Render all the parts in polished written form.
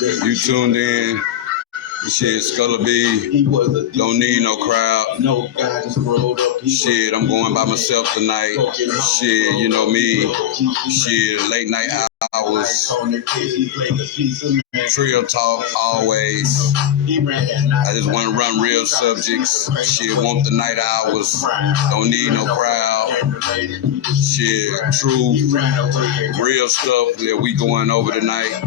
Girl, you tuned in. Shit, Skulla B, don't need no crowd. Shit, I'm going by myself tonight. Shit, you know me. Shit, late night hours. Trill talk always. I just want to run real subjects. Shit, want the night hours. Don't need no crowd. Shit, truth, real stuff that we going over tonight.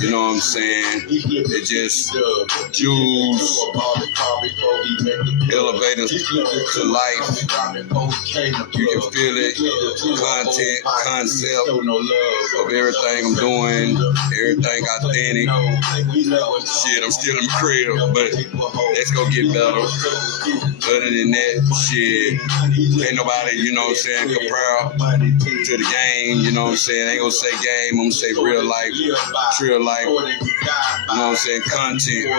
You know what I'm saying? It just Jews, elevators to life. You can feel it, content, concept of everything I'm doing, everything authentic. Shit, I'm still in the crib, but let's go get better. Other than that, shit, ain't nobody, you know what I'm saying, compare to the game, you know what I'm saying? I ain't gonna say game, I'm gonna say real life, Trill life, you know what I'm saying, content.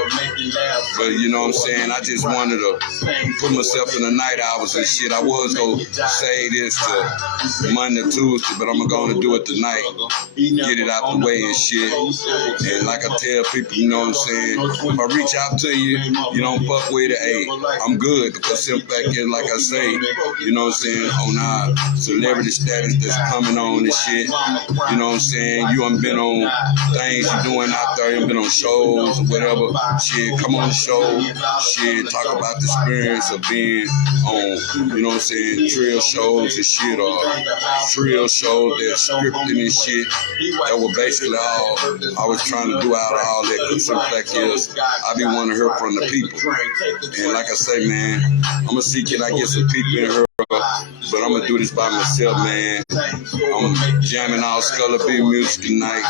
But you know what I'm saying, I just wanted to put myself in the night hours and shit. I was gonna say this to Monday, Tuesday, but I'm gonna do it tonight. Get it out the way and shit. And like I tell people, you know what I'm saying, if I reach out to you, you don't fuck with it, hey, I'm good. Because simple fact is, like I say, you know what I'm saying, on our celebrity status that's coming on and shit, you know what I'm saying, you haven't been on things you're doing out there, you haven't been on shows or whatever, shit, come on the show, shit, talk about the experience of being on, you know what I'm saying, Trill shows and shit, or Trill shows that's scripted and shit. That was basically all I was trying to do out of all that. Because the fact is, I be wanting to hear from the people. And like I say, man, I'm going to see can I get some people in here. But I'm going to do this by myself, man. I'm jamming all Skulla B music tonight.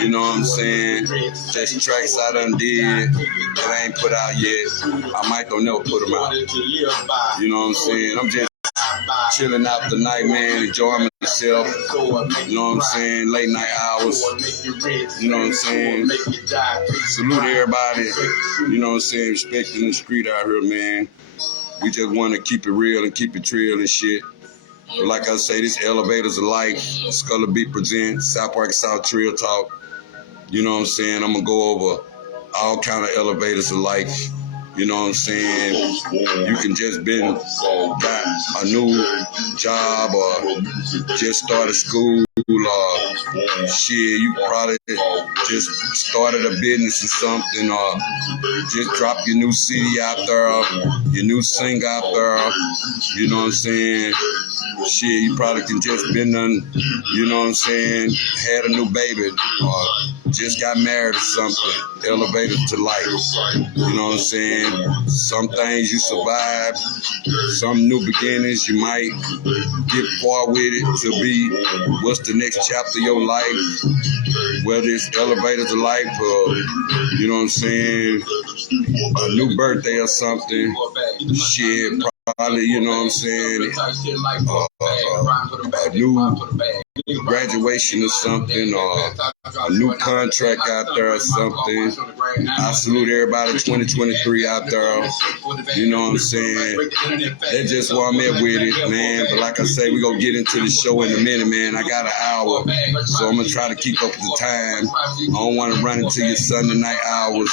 You know what I'm saying? Just tracks I done did that I ain't put out yet. I might don't never put them out. You know what I'm saying? I'm just chilling out tonight, man, enjoying myself. You know what I'm saying? Late night hours. You know what I'm saying? Salute everybody. You know what I'm saying? Respecting the street out here, man. We just want to keep it real and keep it trill and shit. But like I say, this Elevators of Life, Skulla B presents South Park South Trill Talk. You know what I'm saying? I'm going to go over all kind of elevators of life. You know what I'm saying? You can just got a new job or just started school or shit, you probably just started a business or something or just dropped your new CD out there, your new single out there, you know what I'm saying? Shit, you probably can just been done, you know what I'm saying, had a new baby or just got married or something, elevated to life, you know what I'm saying? Some things you survive, some new beginnings, you might get far with it to be what's the next chapter of your life, whether it's elevators of life or, you know what I'm saying, a new birthday or something, shit, probably, you know what I'm saying, a new graduation or something, or a new contract out there or something. I salute everybody 2023 out there. You know what I'm saying? That's just where I'm at with it, man. But like I say, we gonna get into the show in a minute, man. I got an hour, so I'm gonna try to keep up with the time. I don't want to run into your Sunday night hours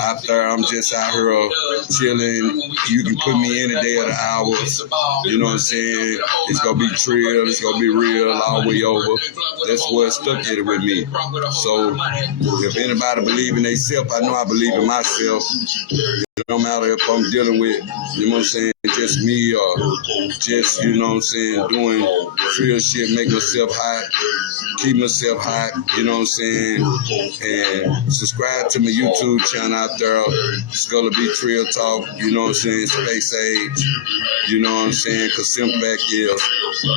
out there. I'm just out here chilling. You can put me any day of the hours. You know what I'm saying? It's gonna be trill. It's gonna be real all the way over. That's what stuck at it with me. So if anybody believe in themselves, I know I believe in myself. It don't matter if I'm dealing with, you know what I'm saying, just me or just, you know what I'm saying, doing real shit, make myself hot, keep myself hot, you know what I'm saying, and subscribe to my YouTube channel out there, Skulla B Trill Talk, you know what I'm saying, Space Age, you know what I'm saying, because simple fact is,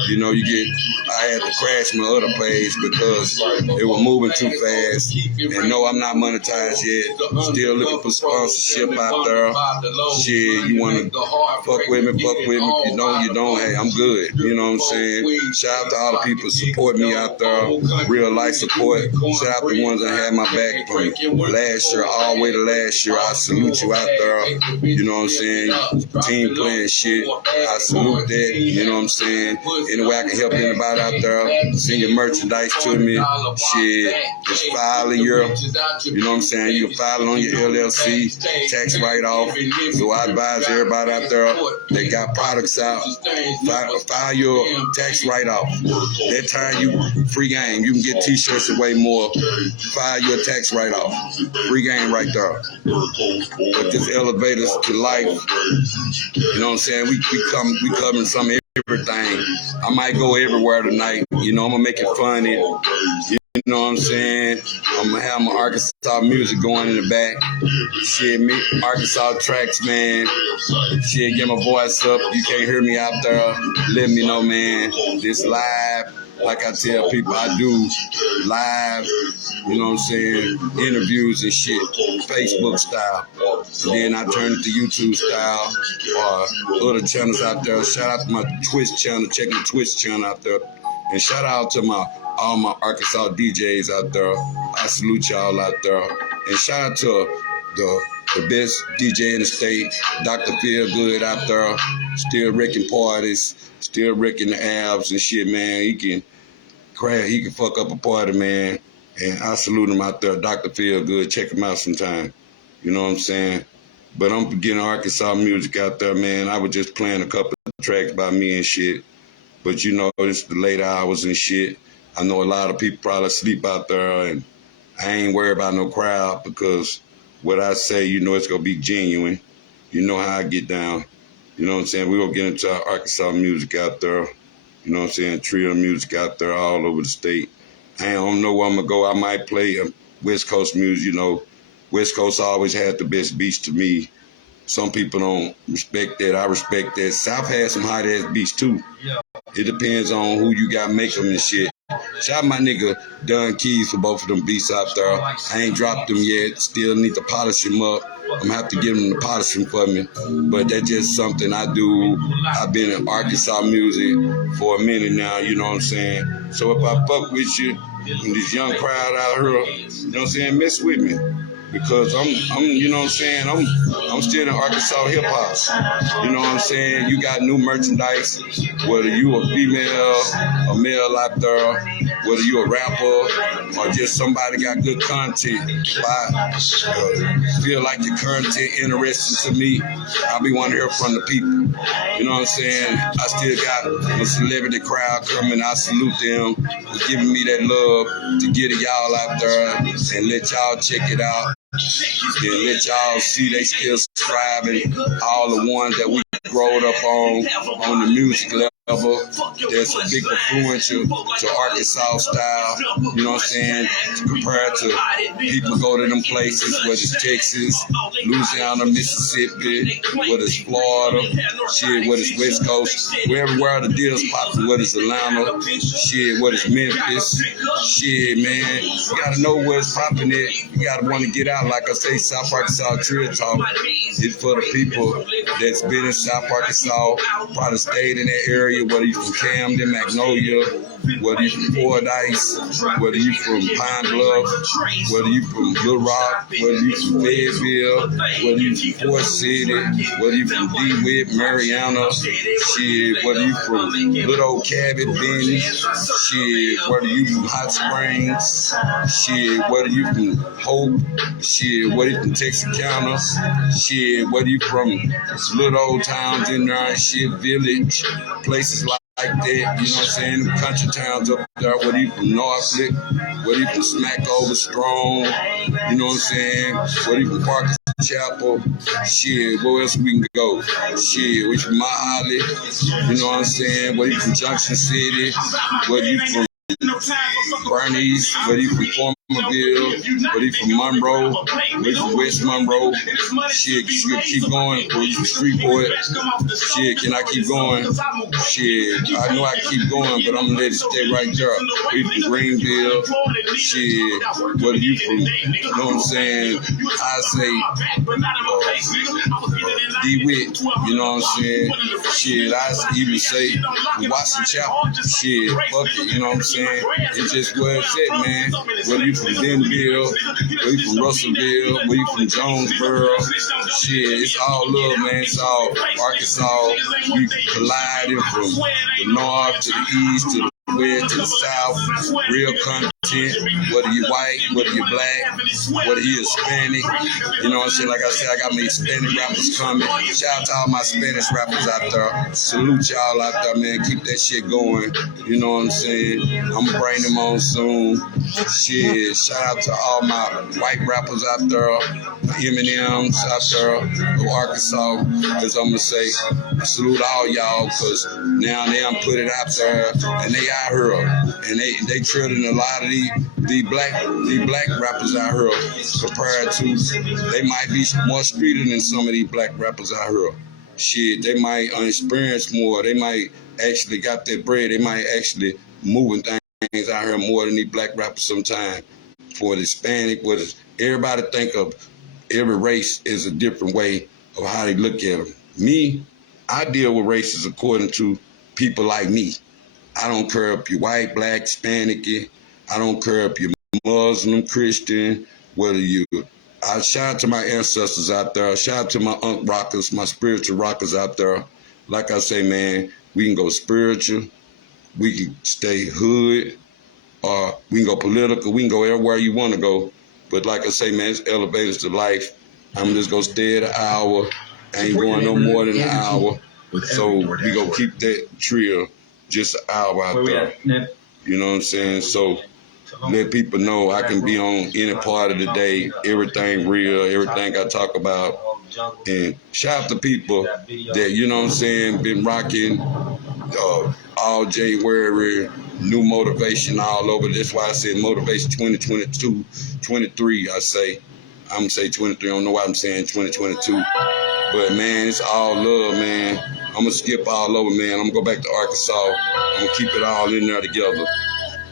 you know, I had to crash my other page because it was moving too fast, and no, I'm not monetized yet, still looking for sponsorship out there. Shit, you want to fuck with me, if you don't, you don't, hey, I'm good, you know what I'm saying? Shout out to all the people support me out there, real life support. Shout out to the ones that had my back from last year all the way to last year. I salute you out there, you know what I'm saying? Team playing shit, I salute that, you know what I'm saying? Any way I can help anybody out there, send your merchandise to me. Shit, just file in Europe. You know what I'm saying? You can file it on your LLC, tax write-off. So I advise everybody out there that got products out, file your tax write-off. That time you free game. You can get t-shirts and way more. File your tax write-off. Free game right there. But this elevators to life, you know what I'm saying? We covering some everything. I might go everywhere tonight. You know, I'm gonna make it funny. You know what I'm saying? I'm gonna have my Arkansas music going in the back. Shit, me, Arkansas tracks, man. Shit, get my voice up. You can't hear me out there. Let me know, man. This live, like I tell people, I do live, you know what I'm saying, interviews and shit, Facebook style. And then I turn it to YouTube style or other channels out there. Shout out to my Twitch channel. Check my Twitch channel out there. And shout out to all my Arkansas DJs out there. I salute y'all out there. And shout out to the best DJ in the state, Dr. Feelgood out there, still wrecking parties, still wrecking the abs and shit, man. He can fuck up a party, man. And I salute him out there, Dr. Feelgood. Check him out sometime. You know what I'm saying? But I'm getting Arkansas music out there, man. I was just playing a couple of tracks by me and shit. But you know, it's the late hours and shit. I know a lot of people probably sleep out there, and I ain't worried about no crowd because what I say, you know, it's going to be genuine. You know how I get down. You know what I'm saying? We're going to get into our Arkansas music out there. You know what I'm saying? Trill music out there all over the state. I don't know where I'm going to go. I might play West Coast music, you know. West Coast always had the best beats to me. Some people don't respect that. I respect that. South has some hot-ass beats, too. It depends on who you got make them and shit. Shout out my nigga Don Keys for both of them beats out there. I ain't dropped them yet. Still need to polish them up. I'm gonna have to give them to polish them for me. But that's just something I do. I've been in Arkansas music for a minute now, you know what I'm saying? So if I fuck with you, and this young crowd out here, you know what I'm saying, mess with me. Because I'm you know what I'm saying, I'm still in Arkansas hip hop. You know what I'm saying? You got new merchandise, whether you a female, a male out there, whether you a rapper, or just somebody got good content. If I feel like the content interesting to me, I be wanting to hear from the people. You know what I'm saying? I still got a celebrity crowd coming. I salute them for giving me that love to get it y'all out there and let y'all check it out. And let y'all see they still subscribing. All the ones that we growed up on the music level. There's a big influence to Arkansas style, you know what I'm saying, compared to people go to them places, whether it's Texas, Louisiana, Mississippi, whether it's Florida, shit, whether it's West Coast, wherever the deal's popping, whether it's Atlanta, shit, whether it's Memphis, shit, man, you gotta know where it's popping at. You gotta want to get out. Like I say, South Arkansas Trill Talk is for the people that's been in South Arkansas, probably stayed in that area, whether you from Camden, Magnolia, whether you from Fordyce, whether you from Pine Bluff, whether you from Little Rock, whether you from Fayetteville, whether you from Fort City, whether you from DeWitt, Mariana, shit, whether you from Little Old Cabot, Benny, shit, whether you from Hot Springs, shit, whether you from Hope, shit, whether you from Texarkana, shit, whether you from little old towns in there, shit, Village, places like that, you know what I'm saying? Country towns up there, whether you from Norfolk, whether you from Smackover, Strong, you know what I'm saying? Whether you from Parker Chapel, shit, where else we can go? Shit, we from Mount Holly, you know what I'm saying? Whether you from Junction City, whether you from Bernice, whether you from Formerville, whether you from Monroe, whether you from West Monroe, shit, keep going, whether you from Streetport, shit, can I keep going? Shit, I know I keep going, but I'm gonna let it stay right there. Whether you from Greenville, shit, whether you from, you know what I'm saying, I say, D-Wit, you know what I'm saying? Shit, I even say Watson Chapel. Shit, fuck it, you know what I'm saying? It's just where it's at, man. Whether you from Denville, whether you from Russellville, whether you from Jonesboro, shit, it's all love, man. It's all Arkansas. We colliding from the north to the east to the west to the south. Real content, whether you white, whether you black, whether you Hispanic. You know what I'm saying? Like I said, I got my Hispanic rappers coming. Shout out to all my Spanish rappers out there. Salute y'all out there, man. Keep that shit going. You know what I'm saying? I'm gonna bring them on soon. Shit, shout out to all my white rappers out there, Eminems out there of Arkansas. Cause I'm gonna say, salute all y'all, cause now they done put it out there and they out here. And they trailing a lot of these black rappers out here compared to, they might be more streeter than some of these black rappers out here. Shit, they might experience more. They might actually got that bread. They might actually moving things out here more than these black rappers sometimes. For the Hispanic, everybody think of every race is a different way of how they look at them. Me, I deal with races according to people like me. I don't care if you're white, black, Hispanic. I don't care if you're Muslim, Christian, whether you. I shout out to my ancestors out there. Shout out to my Unc Rockers, my spiritual rockers out there. Like I say, man, we can go spiritual, we can stay hood, or we can go political, we can go everywhere you want to go. But like I say, man, it's elevators to life. I'm just going to stay at an hour. I ain't going no more than an hour. So we going to keep that Trill just an hour out there. You know what I'm saying? So let people know I can be on any part of the day, everything real, everything I talk about. And shout out to people that, you know what I'm saying, been rocking all January, new motivation all over. That's why I said motivation 2022, 23, I say. I'm going to say 23. I don't know why I'm saying 2022. But, man, it's all love, man. I'm going to skip all over, man. I'm going to go back to Arkansas. I'm going to keep it all in there together.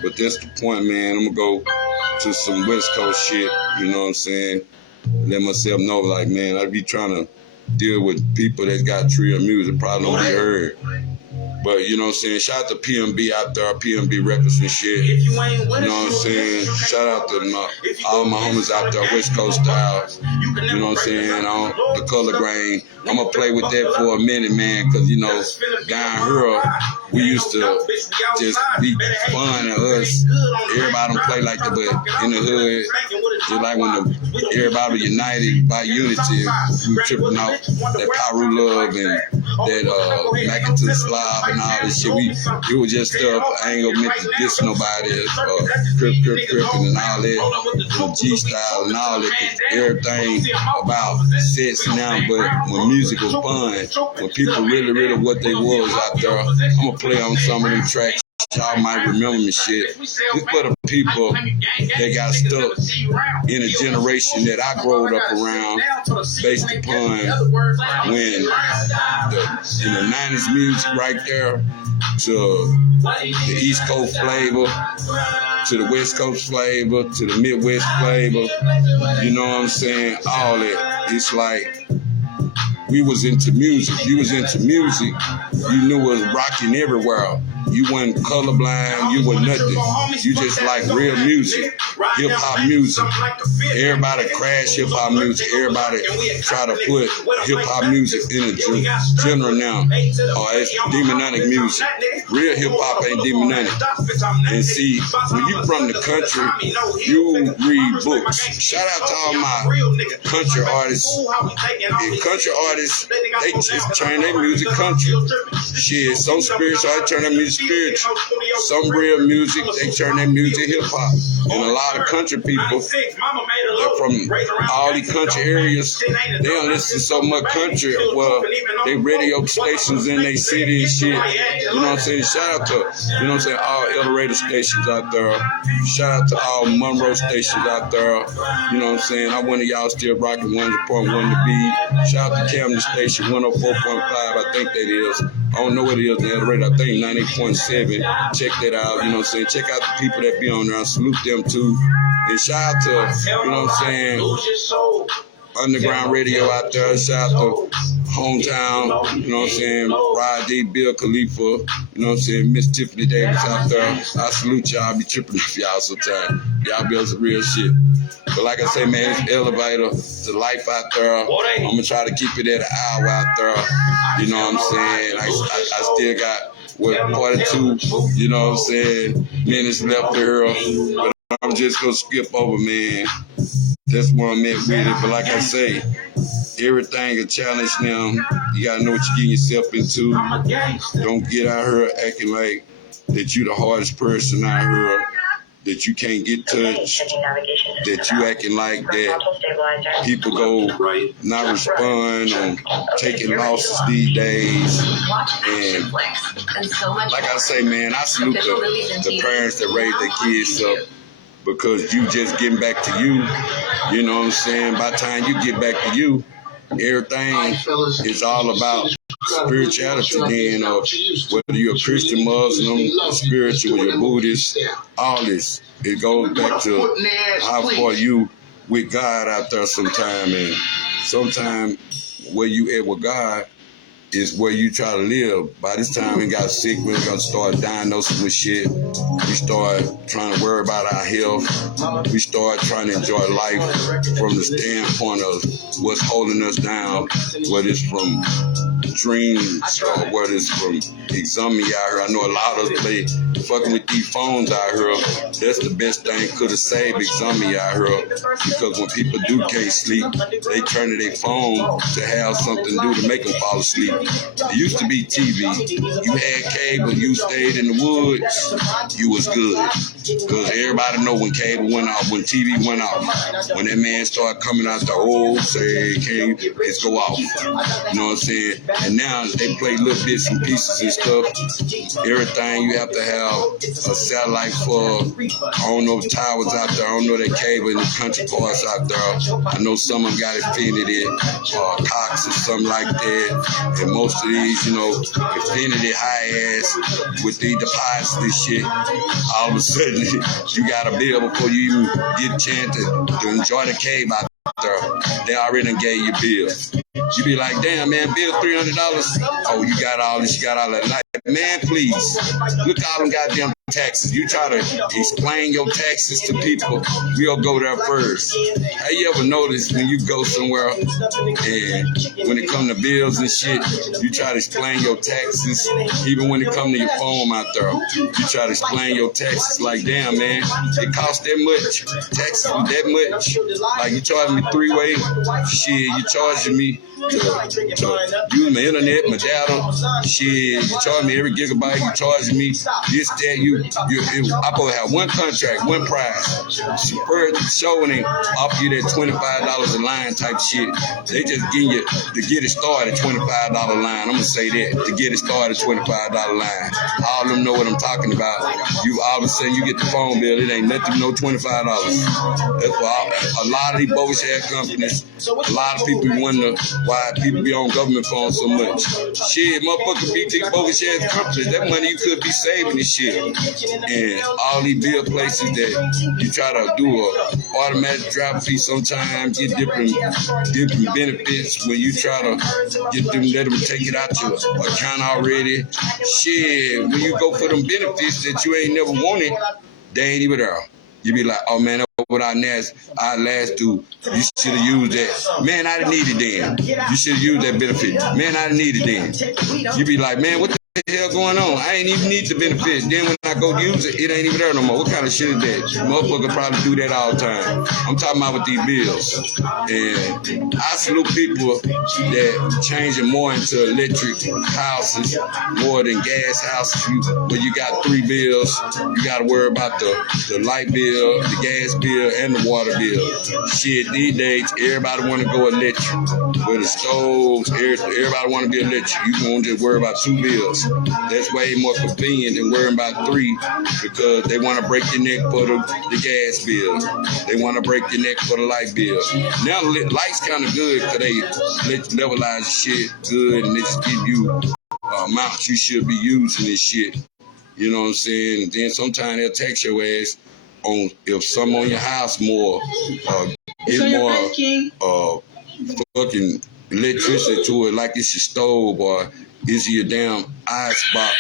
But that's the point, man. I'm going to go to some West Coast shit, you know what I'm saying? Let myself know, like, man, I be trying to deal with people that got Trill music, probably don't be heard. But, you know what I'm saying? Shout out to PMB out there, PMB Records and shit. You know what I'm saying? Shout out to all my homies out there, West Coast style. You know what I'm saying? On the color grain. I'm going to play with that for a minute, man, because, you know, down here, we used to just be fun and us. Everybody don't play like that, but in the hood, just like when everybody united by unity, we were tripping out that Pyru Love and that Mac into the Slob and all this shit. It was just stuff. I ain't gonna meant to diss nobody. Crip, and all that, G-style and all that. Everything about sets now, but when music was fun, when people really what they was out there, I'm gonna play on some of them tracks. Y'all might remember me shit. This for the people that got stuck in a generation that I growed up around based upon when the 90s music right there to the East Coast flavor, to the West Coast flavor, to the Midwest flavor, you know what I'm saying? All that. It's like we was into music. You was into music, you knew it was rocking everywhere. You wasn't colorblind, you was nothing. You just like real music, hip-hop music. Everybody crash hip-hop music. Everybody try to put hip-hop music in a genre now. It's demonic music. Real hip-hop ain't demonic. And see, when you from the country, you read books. Shout out to all my country artists. And country artists, they just turn their music country. Shit, so spiritual, I turn their music spiritual. Some real music, they turn their music hip hop. And a lot of country people from all the country areas, they don't listen to so much country. Well, they radio stations in their city and shit. You know what I'm saying? Shout out to, you know what I'm saying, all Eldorado stations out there. Shout out to all Monroe stations out there. You know what I'm saying? I wonder y'all still rocking 100.1 The Beat. Shout out to Camden Station 104.5, I think that is. I don't know what it is in Eldorado. I think 98.7. Check that out. You know what I'm saying? Check out the people that be on there. I salute them too. And shout out to, you know what I'm saying, underground radio out there. Shout out to hometown, you know what I'm saying, Friday, Bill Khalifa, you know what I'm saying, Miss Tiffany Davis out there. I salute y'all. I be tripping off y'all sometimes. Y'all be on some real shit. But like I say, man, it's elevator to life out there. I'm going to try to keep it at an hour out there. You know what I'm saying? I still got, 42, you know what I'm saying, minutes left here. But I'm just going to skip over, man. That's where I'm at with it. But like I say, everything a challenge now. You got to know what you're getting yourself into. Don't get out here acting like that you the hardest person out here, that you can't get touched, that you acting like that people go not respond on taking losses these days. And like I say, man, I salute the parents that raise their kids up, because you just getting back to you. You know what I'm saying? By the time you get back to you, everything is all about spirituality then, or whether you're a Christian, Muslim, spiritual, you're Buddhist, all this. It goes back to how far you with God out there sometime. And sometime where you at with God is where you try to live. By this time we got sick, we're gonna start diagnosing with shit. We start trying to worry about our health. We start trying to enjoy life from the standpoint of what's holding us down, whether it's from dreams or whether it's from insomnia out here. I know a lot of us play fucking with these phones out here. That's the best thing could have saved insomnia out here, because when people can't sleep, they turn to their phone to have something to do to make them fall asleep. It used to be TV. You had cable, you stayed in the woods, you was good. Because everybody know when cable went off, when TV went off, when that man started coming out the old, say, let's go off. You know what I'm saying? And now they play little bits and pieces and stuff. Everything you have to have a satellite for. I don't know towers out there. I don't know that cable in the country parts out there. I know some of them got Infinity or Cox or something like that. And most of these, you know, Infinity high ass with these deposits and shit. All of a sudden, you got a bill before you even get a chance to enjoy the cable out there. They already done gave you bills. You be like, damn, man, bill $300. Oh, you got all this, you got all that. Like, man, please, look all them goddamn taxes. You try to explain your taxes to people, we'll go there first. Have you ever noticed when you go somewhere and when it comes to bills and shit, you try to explain your taxes, even when it comes to your phone out there, you try to explain your taxes like, damn, man, it costs that much, taxes that much, like you charging me three-way, shit, you charging me to use my internet, my data, shit, you charge me every gigabyte, you charging me this, that, I'm supposed to have one contract, one price. Showing and offer you that $25 a line type shit. They just give you, to get it started, $25 line. I'm going to say that, to get it started, $25 line. All of them know what I'm talking about. You all of a sudden, you get the phone bill, it ain't nothing, no $25. That's why a lot of these bogus ass companies, a lot of people wonder why people be on government phones so much. Shit, motherfucker, be these bogus ass companies. That money you could be saving this shit. And all these bill places that you try to do a automatic drop fee sometimes, get different benefits when you try to get them, let them take it out your account already. Shit, when you go for them benefits that you ain't never wanted, they ain't even there. You be like, oh man, what our last do, you should have used that. Man, I didn't need it then. You should have used that benefit. Man, I didn't need it then. You be like, man, what the hell going on? I ain't even need the benefit. Then when I go use it, it ain't even there no more. What kind of shit is that? Motherfucker probably do that all the time. I'm talking about with these bills. And I salute people that changing more into electric houses, more than gas houses, where you got 3 bills. You got to worry about the light bill, the gas bill, and the water bill. Shit, these days, everybody want to go electric. With the stoves, everybody want to be electric. You going to just worry about 2 bills. That's way more convenient than worrying about 3, because they want to break your neck for the gas bill. They want to break your neck for the light bill. Now the light's kind of good because they levelize the shit good, and they just give you amounts you should be using this shit. You know what I'm saying? And then sometimes they'll tax your ass on if something on your house more, get more fucking electricity to it like it's your stove or it's your damn ice box.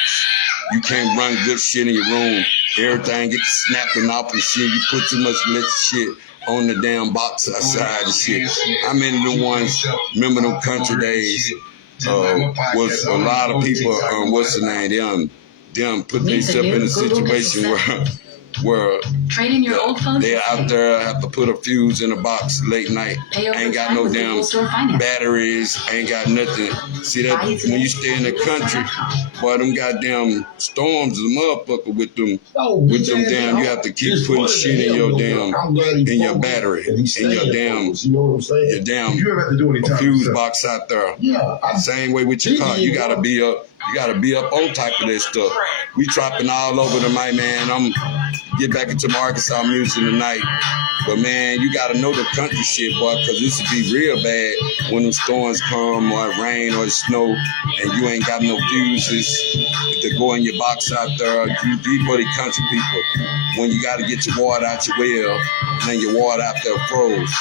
You can't run good shit in your room. Everything get to snapping off and shit. You put too much electric shit on the damn box outside and shit. How many of them ones, remember them country days, was a lot of people, what's the name, them put themselves in a situation where they out there have to put a fuse in a box late night. Ain't got no damn batteries, ain't got nothing. See that when you stay in the country, boy, them goddamn storms is a motherfucker with them damn, you have to keep putting shit in your battery, in your damn fuse box out there. Same way with your car, you gotta be up on type of that stuff. We trapping all over tonight, man. I'm get back into my Arkansas music tonight. But man, you gotta know the country shit, boy, because this would be real bad when the storms come or it rain or it snow and you ain't got no fuses to go in your box out there. You for the country people. When you gotta get your water out your well, and then your water out there froze.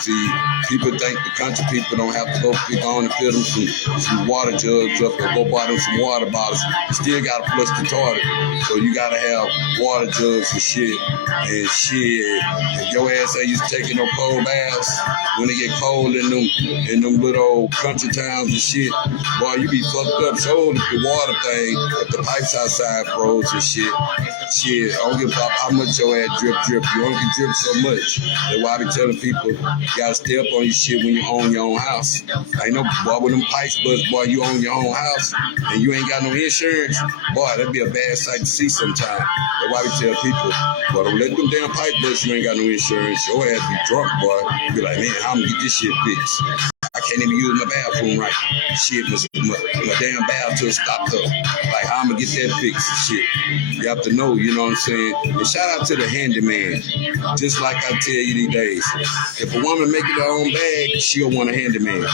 See, people think the country people don't have to go on and fill them some water jugs up or go buy them some water bottles. You still gotta flush the toilet. So you gotta have water jugs and shit. And shit, if your ass ain't used to taking no cold baths, when it get cold in them little old country towns and shit, boy, you be fucked up. So if the water thing, if the pipes outside froze and shit, I don't give a fuck how much your ass drip. You only can drip so much. That's why I be telling people, you gotta stay up on your shit when you own your own house. Ain't no, boy, when them pipes bust, boy, you own your own house and you ain't got no insurance, boy, that'd be a bad sight to see sometime. That's why we tell people, boy, don't let them damn pipe bust, you ain't got no insurance. Your ass be drunk, boy. You be like, man, I'm gonna get this shit fixed. I can't even use my bathroom right. Shit, my damn bathtub stopped up. Like, how I'm gonna get that fixed and shit. You have to know, you know what I'm saying? And shout out to the handyman. Just like I tell you these days, if a woman make it her own bag, she'll want a handyman.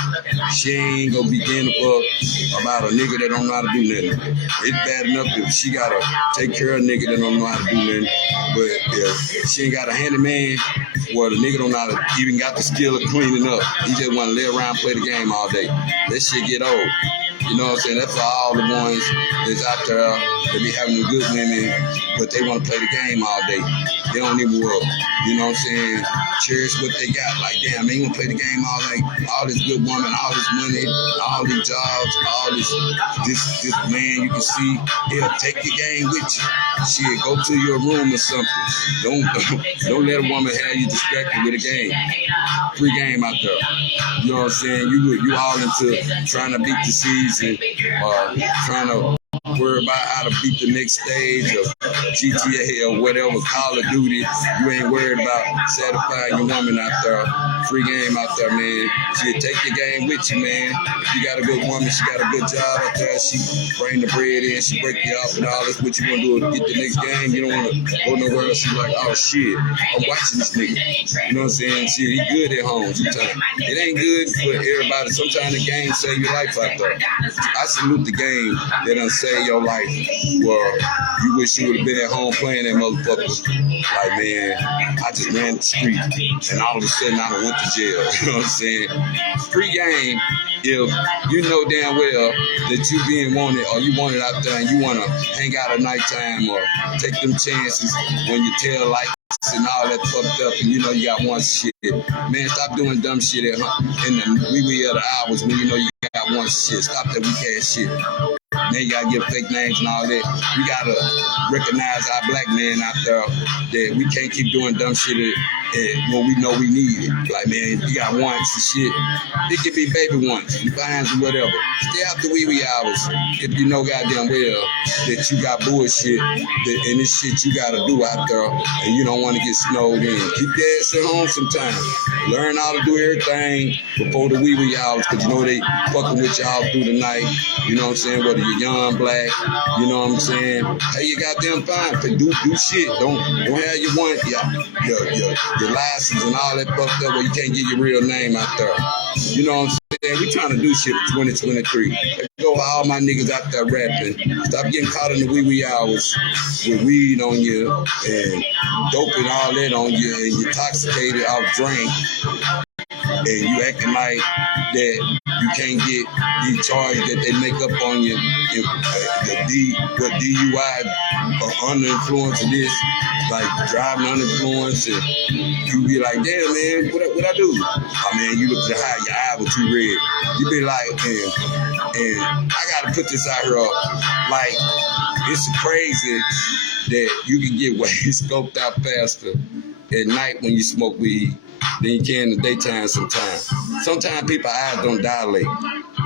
She ain't gonna be getting up about a nigga that don't know how to do nothing. It's bad enough if she gotta take care of a nigga that don't know how to do nothing. But if she ain't got a handyman, well, the nigga don't know how to even got the skill of cleaning up. He just wanna lay around and play the game all day. That shit get old. You know what I'm saying? That's for all the ones that's out there that be having the good women, but they want to play the game all day. They don't even work. You know what I'm saying? Cherish what they got. Like, damn, they want to play the game all day. All this good woman, all this money, all these jobs, all this man you can see. He'll take the game with you. Shit, go to your room or something. Don't let a woman have you distracted with a game. Free game out there. You know what I'm saying? You all into trying to beat the season or trying to worry about how to beat the next stage of GTA or whatever, Call of Duty. You ain't worried about satisfying your woman out there. Free game out there, man. She'll take the game with you, man. If you got a good woman, she got a good job out there, she bring the bread in, she break you off and all this. What you gonna do is get the next game. You don't want to go nowhere else. You like, oh shit, I'm watching this nigga. You know what I'm saying? Shit, he good at home sometimes. It ain't good for everybody. Sometimes the game save your life out there. I salute the game that done save your life. Well, you wish you would have been at home playing that motherfucker. Like, man, I just ran the street and all of a sudden I done went to jail. You know what I'm saying? Free game, if you know damn well that you being wanted or you wanted out there and you want to hang out at nighttime or take them chances when you tail lights and all that fucked up and you know you got one shit. Man, stop doing dumb shit in the wee other hours when you know you got one shit. Stop that weak ass shit. Now you gotta give fake names and all that. We gotta recognize our black men out there that we can't keep doing dumb shit when we know we need it. Like, man, you got wants and shit. It could be baby wants, fines and whatever. Stay out the wee hours if you know goddamn well that you got bullshit and this shit you gotta do out there and you don't want to get snowed in. Keep your ass at home sometime. Learn how to do everything before the wee hours because you know they fucking with y'all through the night. You know what I'm saying? Whether you're young, black, you know what I'm saying? Hey, you goddamn fine. Do shit. Don't have your one, your license and all that fucked up where you can't get your real name out there. You know what I'm saying? We trying to do shit for 2023. Go all my niggas out there rapping. Stop getting caught in the wee hours with weed on you and dope and all that on you and you're intoxicated off drink. and you acting like that you can't get these charges that they make up on you, what DUI or under influence of this, like driving under influence, and you be like, damn man, what I do? I mean, you look high, your eye was too red. You be like, and I gotta put this out here, like, it's crazy that you can get way scoped out faster at night when you smoke weed than you can in the daytime sometimes. Sometimes people's eyes don't dilate.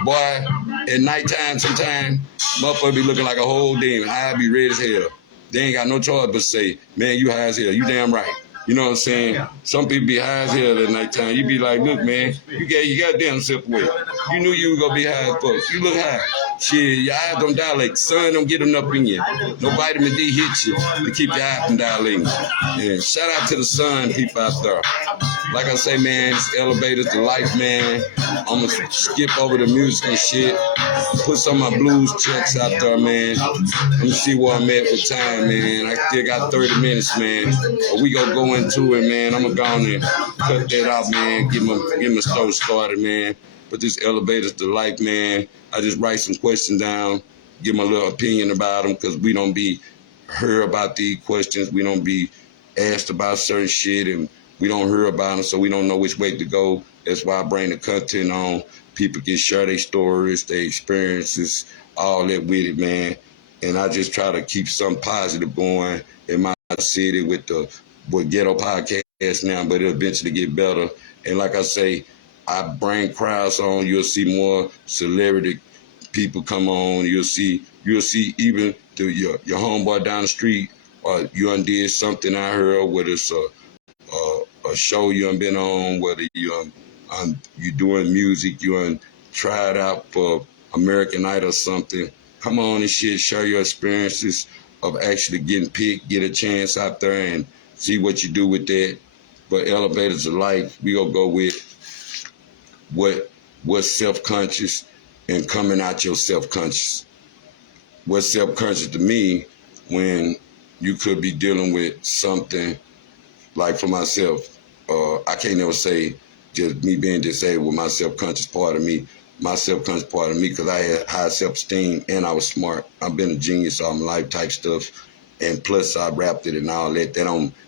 Boy, at nighttime sometimes, motherfucker be looking like a whole demon. Eye be red as hell. They ain't got no choice but say, man, you high as hell. You damn right. You know what I'm saying? Some people be high as hell at nighttime. You be like, look, man, you gave your goddamn self away. You knew you were going to be high as fuck. You look high. Shit, your eyes don't dilate. The sun don't get enough in you. No vitamin D hits you to keep your eyes from dilating. And shout out to the sun people out there. Like I say, man, this elevator's the life, man. I'm going to skip over the music and shit. Put some of my blues checks out there, man. Let me see where I'm at with time, man. I still got 30 minutes, man. But we going to go into it, man. I'm going to go on and cut that out, man. Get my show started, man. But this elevator's the life, man. I just write some questions down, give my little opinion about them, because we don't be heard about these questions. We don't be asked about certain shit, and we don't hear about them, so we don't know which way to go. That's why I bring the content on. People can share their stories, their experiences, all that with it, man. And I just try to keep something positive going in my city with Ghetto Podcast now, but it'll eventually get better. And like I say, I bring crowds on. You'll see more celebrity people come on. You'll see even your homeboy down the street, or you undid something I heard, whether it's a show you done been on, whether you doing music, you done tried out for American Idol or something. Come on and shit, share your experiences of actually getting picked, get a chance out there and see what you do with that. But elevators of life, we gonna go with what's self-conscious and coming out your self-conscious. What's self-conscious to me when you could be dealing with something, like for myself, I can't never say just me being disabled with my self-conscious part of me. My self-conscious part of me, because I had high self-esteem and I was smart. I've been a genius all my life type stuff. And plus I rapped it and all that.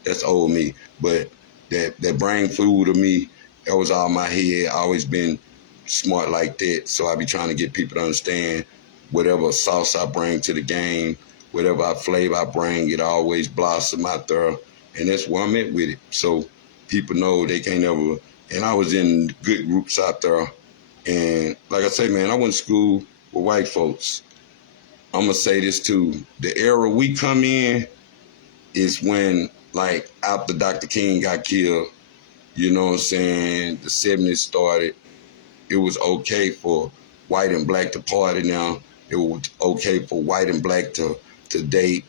That's old me. But that brain food of me, that was all my head. I always been smart like that. So I be trying to get people to understand whatever sauce I bring to the game, whatever flavor I bring, it always blossom out there. And that's where I'm at with it. So people know they can't ever, and I was in good groups out there. And like I say, man, I went to school with white folks. I'm going to say this too. The era we come in is when, like, after Dr. King got killed, you know what I'm saying, the 70s started. It was okay for white and black to party now. It was okay for white and black to date.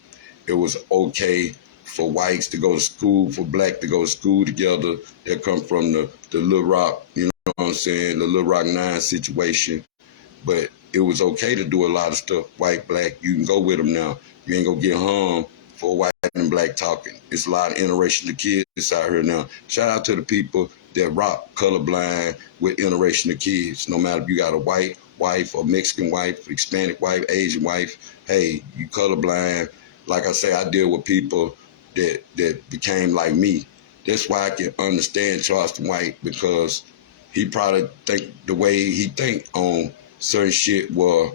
It was okay for whites to go to school, for black to go to school together. That come from the Little Rock, you know what I'm saying, the Little Rock 9 situation. But it was okay to do a lot of stuff, white, black. You can go with them now. You ain't gonna get harmed for white and black talking. It's a lot of interracial kids out here now. Shout out to the people that rock colorblind with interracial kids. No matter if you got a white wife or Mexican wife, Hispanic wife, Asian wife, hey, you colorblind. Like I say, I deal with people that became like me. That's why I can understand Charleston White, because he probably think the way he think on certain shit where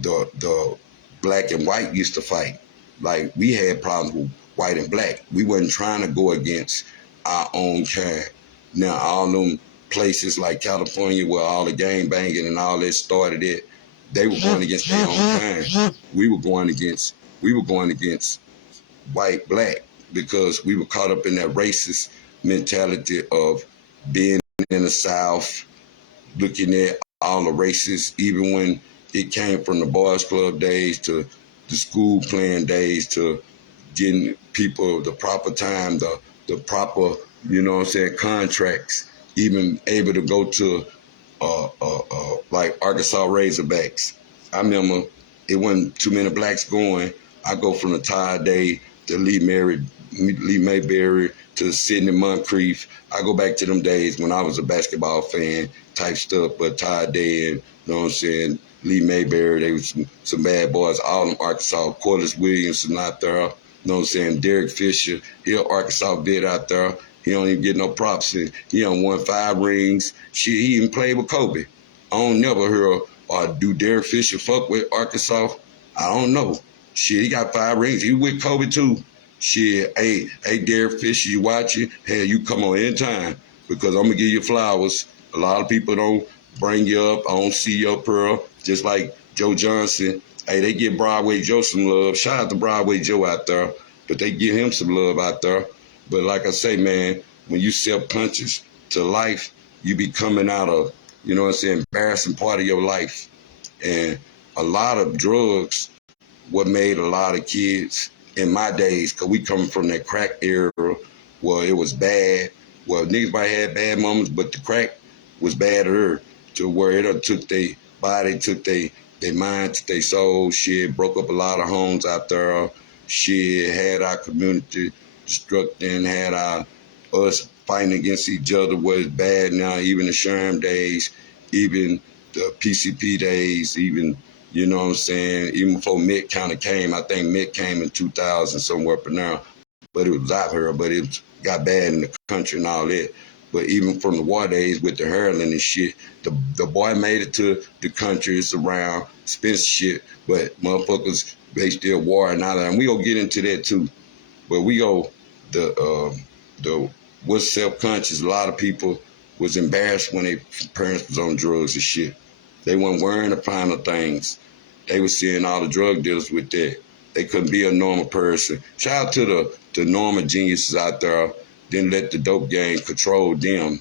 the black and white used to fight. Like, we had problems with white and black. We wasn't trying to go against our own kind. Now, all them places like California where all the gang banging and all that started it, they were going against their own kind. We were going against white, black, because we were caught up in that racist mentality of being in the South, looking at all the races, even when it came from the boys club days to the school playing days to getting people the proper time, the proper, you know what I'm saying, contracts, even able to go to like Arkansas Razorbacks. I remember it wasn't too many blacks going. I go from the tie day to Lee Mary Lee Mayberry to Sidney Moncrief. I go back to them days when I was a basketball fan type stuff, but Ty Day and, you know what I'm saying, Lee Mayberry, they was some bad boys, all them Arkansas. Corliss Williamson out there, you know what I'm saying, Derek Fisher, he an Arkansas vet out there. He don't even get no props. He done won 5 rings. Shit, he even played with Kobe. I don't never hear, or do Derek Fisher fuck with Arkansas? I don't know. Shit, he got 5 rings. He with Kobe too. Shit, hey, Derek Fisher, you watching? Hey, you come on anytime because I'm gonna give you flowers. A lot of people don't bring you up. I don't see you up, Pearl. Just like Joe Johnson. Hey, they give Broadway Joe some love. Shout out to Broadway Joe out there, but they give him some love out there. But like I say, man, when you self-conscious to life, you be coming out of, you know what I'm saying, embarrassing part of your life. And a lot of drugs, what made a lot of kids in my days, because we come from that crack era where it was bad. Well, niggas might have bad moments, but the crack was badder to where it took their body, took their mind, took their soul. Shit, broke up a lot of homes out there. Shit, had our community destructing, had us fighting against each other was bad now, even the Sherm days, even the PCP days, even, you know what I'm saying, even before Mick kind of came. I think Mick came in 2000 somewhere up now, but it was out here, but it got bad in the country and all that. But even from the war days with the heroin and shit, the boy made it to the country. It's around expensive shit, but motherfuckers, they still war and all that. And we gonna get into that too. But we go, the was self-conscious. A lot of people was embarrassed when their parents was on drugs and shit. They weren't wearing the finer things. They was seeing all the drug dealers with that. They couldn't be a normal person. Shout out to the normal geniuses out there. Didn't let the dope game control them.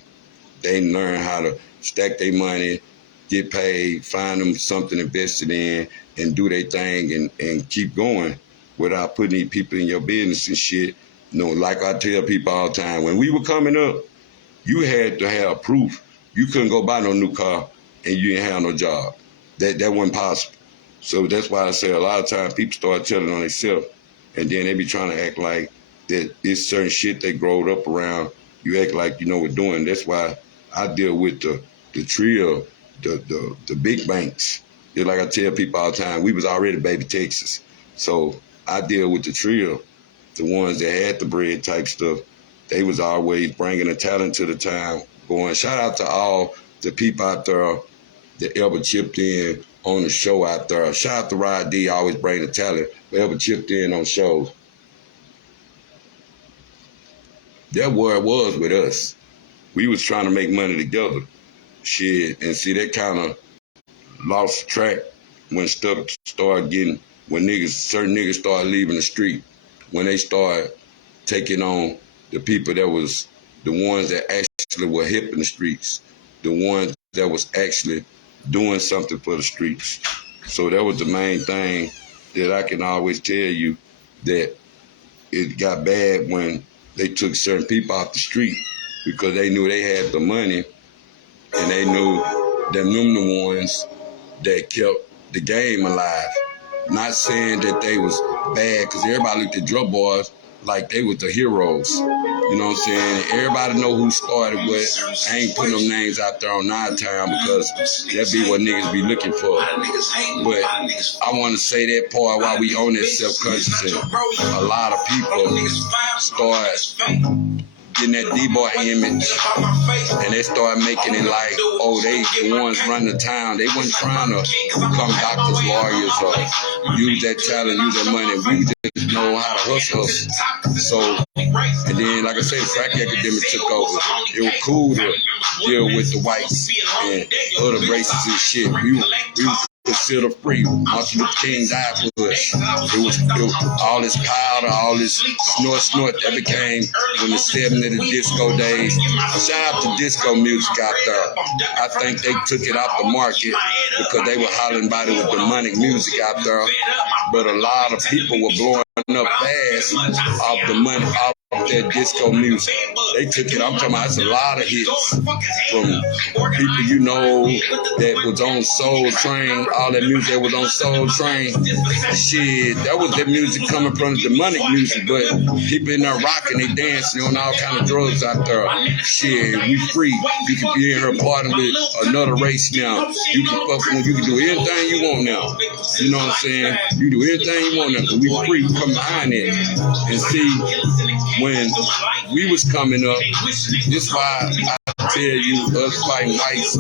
They learn how to stack their money, get paid, find them something invested in, and do their thing and keep going without putting these people in your business and shit. You know, like I tell people all the time, when we were coming up, you had to have proof. You couldn't go buy no new car and you didn't have no job. That wasn't possible. So that's why I say a lot of times people start telling on themselves, and then they be trying to act like that it's certain shit they growed up around. You act like you know what doing. That's why I deal with the Trill, the big banks. Just like I tell people all the time, we was already baby Texas. So I deal with the Trill, the ones that had the bread type stuff. They was always bringing the talent to the town. Going, shout out to all the people out there that ever chipped in on the show out there. Shout out to Rod D, always bring the talent, but ever chipped in on shows. That's where it was with us. We was trying to make money together. Shit, and see, that kind of lost track when stuff started getting, when certain niggas started leaving the street, when they started taking on the people that was the ones that actually were hip in the streets, the ones that was actually doing something for the streets. So that was the main thing that I can always tell you, that it got bad when they took certain people off the street because they knew they had the money and they knew that them the ones that kept the game alive. Not saying that they was bad, because everybody looked at drug boys like they was the heroes. You know what I'm saying? Everybody know who started what. I ain't putting them names out there on our time because that be what niggas be looking for. But I want to say that part while we own that self-conscious, and a lot of people start getting that D-boy image, and they start making it like, oh, they the ones running the town. They wasn't trying to become doctors, lawyers, or use that talent, use that money. We just know how to hustle. So, and then, like I said, the crack epidemic took over. It was cool to deal with the whites and other races and shit. We were considered free. Martin Luther King died for us. It was all this powder, all this snort that became when the 70s, the disco days. Shout out to disco music out there. I think they took it out the market because they were hollering about it with demonic music out there. But a lot of people were blowing up fast off the money, off that disco music. they took it. I'm talking about it's a lot of hits from people you know that was on Soul Train, all that music that was on Soul Train. Shit, that was the music coming from the demonic music, but people in there rocking, they dancing on all kind of drugs out there. Shit, we free. You can be in here partying with another race now. You can fuck with, you can do anything you want now. You know what I'm saying? You do anything you want now. We free. We come behind it. And see, when we was coming up, this is why I tell you, us fighting whites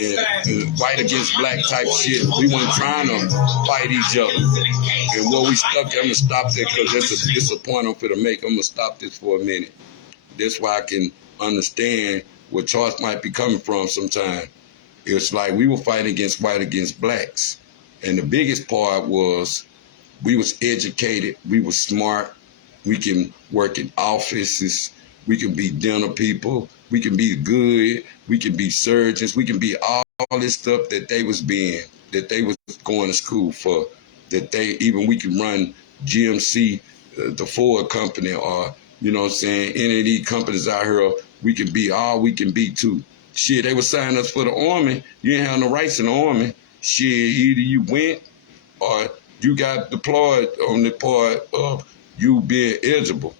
and white against black type shit, we weren't trying to fight each other. And what we stuck, I'm going to stop that because that's a point I'm going to make. I'm going to stop this for a minute. That's why I can understand where Charles might be coming from sometimes. It's like we were fighting against white against blacks. And the biggest part was we was educated, we was smart, we can work in offices, we can be dinner people, we can be good, we can be surgeons, we can be all this stuff that they was being, that they was going to school for, that they, even we can run GMC, the Ford company, or, you know what I'm saying, any of these companies out here, we can be all we can be too. Shit, they was signing us for the Army, you didn't have no rights in the Army. Shit, either you went or you got deployed on the part of you being eligible.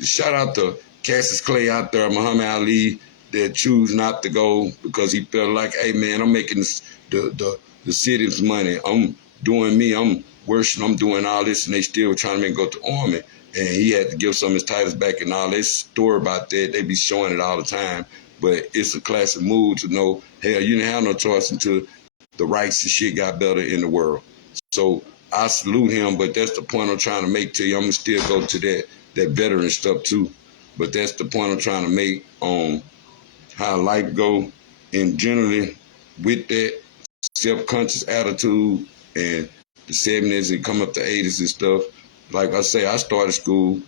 Shout out to Cassius Clay out there, Muhammad Ali, that choose not to go because he felt like, hey man, I'm making the city's money. I'm doing me, I'm worshiping, I'm doing all this, and they still trying to make him go to the Army. And he had to give some of his titles back and all this story about that. They be showing it all the time. But it's a classic move to know, hell, you didn't have no choice until the rights and shit got better in the world. So I salute him, but that's the point I'm trying to make to you. I'm going to still go to that veteran stuff too. But that's the point I'm trying to make on how life go. And generally, with that self-conscious attitude and the 70s and come up to 80s and stuff, like I say, I started school.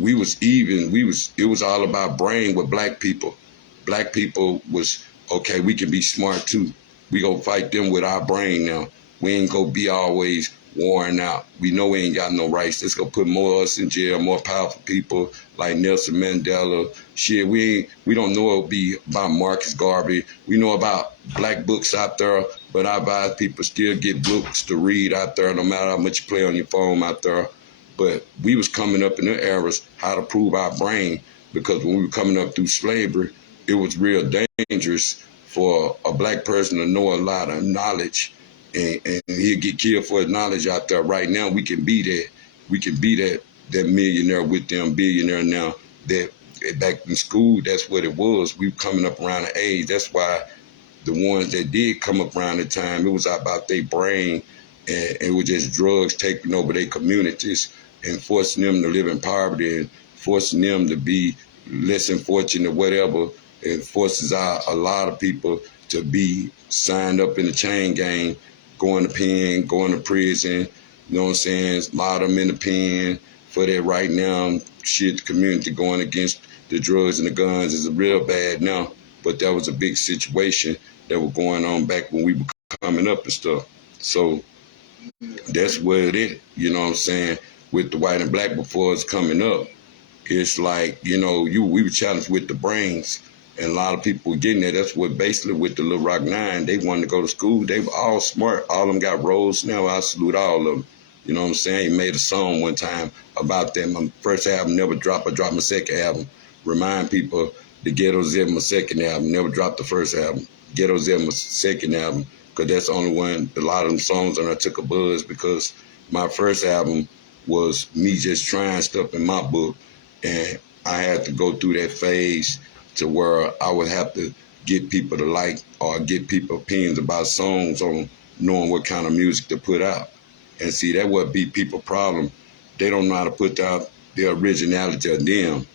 We was even. It was all about brain with black people. Black people was, okay, we can be smart too. We go fight them with our brain now. We ain't gonna be always worn out. We know we ain't got no rights. Let's go put more of us in jail, more powerful people like Nelson Mandela. Shit, we don't know it'll be about Marcus Garvey. We know about black books out there, but I advise people still get books to read out there, no matter how much you play on your phone out there. But we was coming up in the eras how to prove our brain, because when we were coming up through slavery, it was real dangerous for a black person to know a lot of knowledge, and he'll get killed for his knowledge out there. Right now, we can be that. We can be that millionaire with them billionaire now. That back in school, that's what it was. We were coming up around the age. That's why the ones that did come up around the time, it was about their brain, and it was just drugs taking over their communities and forcing them to live in poverty and forcing them to be less than fortunate or whatever. It forces out a lot of people to be signed up in the chain gang, going to pen, going to prison. You know what I'm saying? A lot of them in the pen for that right now. Shit, the community going against the drugs and the guns is real bad now. But that was a big situation that was going on back when we were coming up and stuff. So that's what it is, you know what I'm saying? With the white and black before it's coming up, it's like, you know, we were challenged with the brains. And a lot of people were getting there. That's what basically with the Little Rock Nine, they wanted to go to school. They were all smart. All of them got roles now. I salute all of them. You know what I'm saying? He made a song one time about them. My first album never dropped. I dropped my second album. Remind people the Ghetto's in my second album. Never dropped the first album. Ghetto's in my second album, because that's the only one. A lot of them songs on there took a buzz, because my first album was me just trying stuff in my book, and I had to go through that phase to where I would have to get people to like or get people opinions about songs on knowing what kind of music to put out. And see, that would be people's problem. They don't know how to put out the originality of them.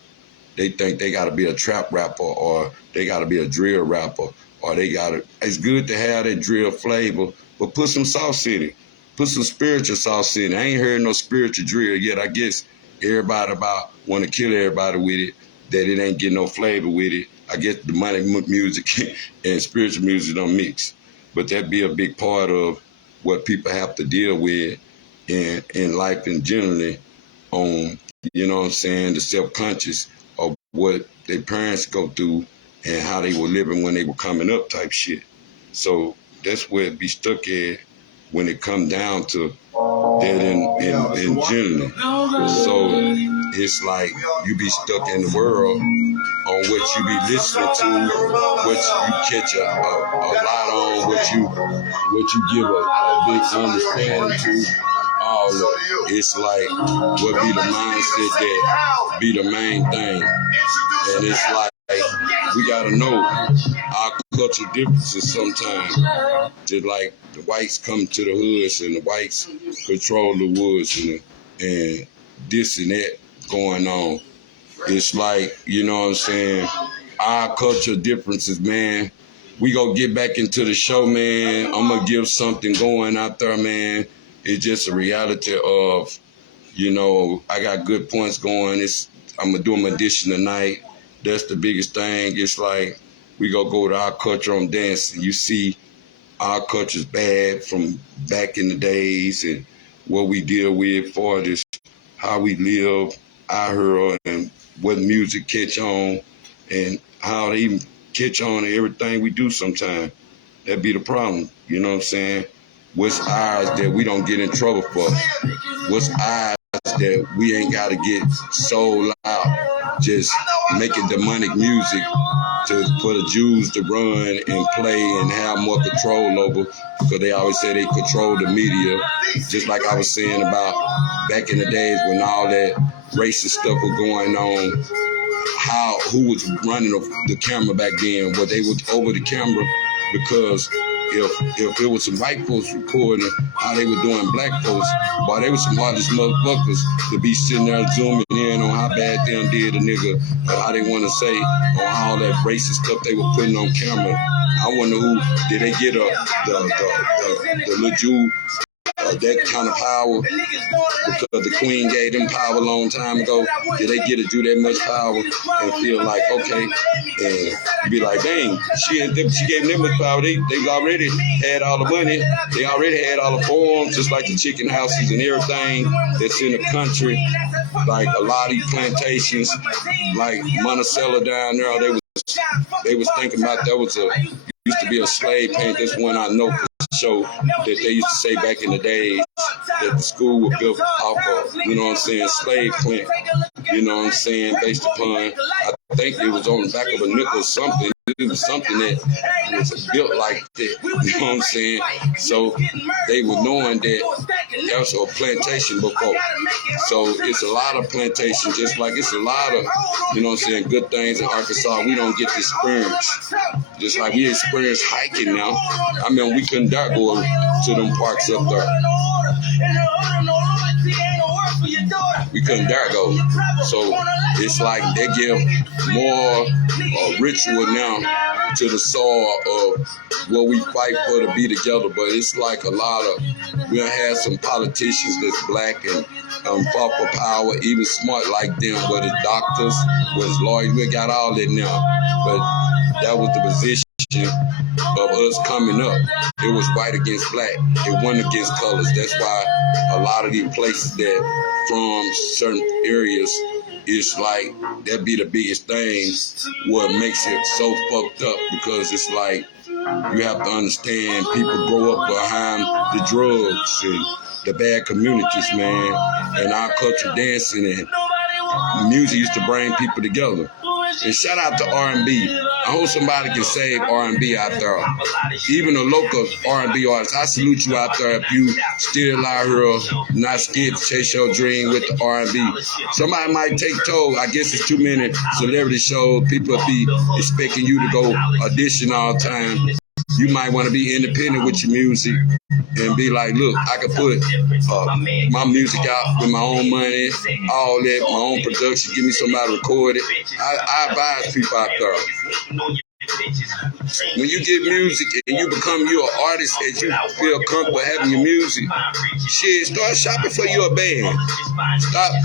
They think they got to be a trap rapper, or they got to be a drill rapper, or they got to. It's good to have that drill flavor, but put some sauce in it. Put some spiritual sauce in it. I ain't heard no spiritual drill yet. I guess everybody about want to kill everybody with it, that it ain't getting no flavor with it. I guess the money music and spiritual music don't mix. But that be a big part of what people have to deal with in life and generally on, you know what I'm saying, the self-conscious of what their parents go through and how they were living when they were coming up type shit. So that's where it be stuck at when it come down to that in general. So it's like you be stuck in the world on what you be listening to, what you catch a lot on, what you give a big understanding to. All of it. It's like what be the mindset that be the main thing. And it's like we gotta know our cultural differences sometimes. Just like the whites come to the hoods and the whites control the woods and this and that going on. It's like, you know what I'm saying, our cultural differences, man. We gonna get back into the show, man. I'm gonna give something going out there, man. It's just a reality of, you know, I got good points going. I'm gonna do my audition tonight. That's the biggest thing. It's like we gonna go to our culture on dance. You see, our culture's bad from back in the days and what we deal with for this, how we live out here and what music catch on and how they even catch on to everything we do sometimes. That be the problem, you know what I'm saying? What's ours that we don't get in trouble for? What's ours that we ain't got to get so loud, just making demonic music for the Jews to run and play and have more control over, because they always say they control the media, just like I was saying about back in the days when all that racist stuff was going on, who was running the camera back then, but they was over the camera because if it was some white folks recording how they were doing black folks, boy, they was some hardest motherfuckers to be sitting there zooming in on how bad them did a nigga, or how they want to say on all that racist stuff they were putting on camera. I wonder who did they get the little Jew that kind of power, because the queen gave them power a long time ago. Did they get to do that much power and feel like, okay, and be like, dang, she gave them much power. They already had all the money. They already had all the farms, just like the chicken houses and everything that's in the country. Like a lot of these plantations, like Monticello down there, they was thinking about used to be a slave paint. That's one I know for sure, that they used to say back in the days that the school was built off of, you know what I'm saying, slave plant, you know what I'm saying, based upon, I think it was on the back of a nickel or something. It was something that was built like that, you know what I'm saying? So they were knowing that there was a plantation before. So it's a lot of plantation, just like it's a lot of, you know what I'm saying, good things in Arkansas we don't get to experience. Just like we experience hiking now. I mean, we couldn't dare go to them parks up there. We couldn't dare go. So it's like they give more ritual now to the soil of what we fight for to be together. But it's like a lot of, we done had some politicians that's black and fought for power, even smart like them, whether it's doctors, whether it's lawyers, we got all that now. But that was the position of us coming up. It was white against black. It wasn't against colors. That's why a lot of these places that from certain areas, it's like that be the biggest thing what makes it so fucked up, because it's like you have to understand people grow up behind the drugs and the bad communities, man, and our culture dancing and music used to bring people together. And shout out to R&B. I hope somebody can save R&B out there. Even the local R&B artists, I salute you out there if you still out here not scared to chase your dream with the R&B. Somebody might take toll. I guess it's too many celebrity shows. People be expecting you to go audition all the time. You might want to be independent with your music and be like, look, I can put my music out with my own money, all that, my own production, give me somebody to record it. I advise people out there. When you get music and you become you an artist and you feel comfortable having your music, shit, start shopping for you a band.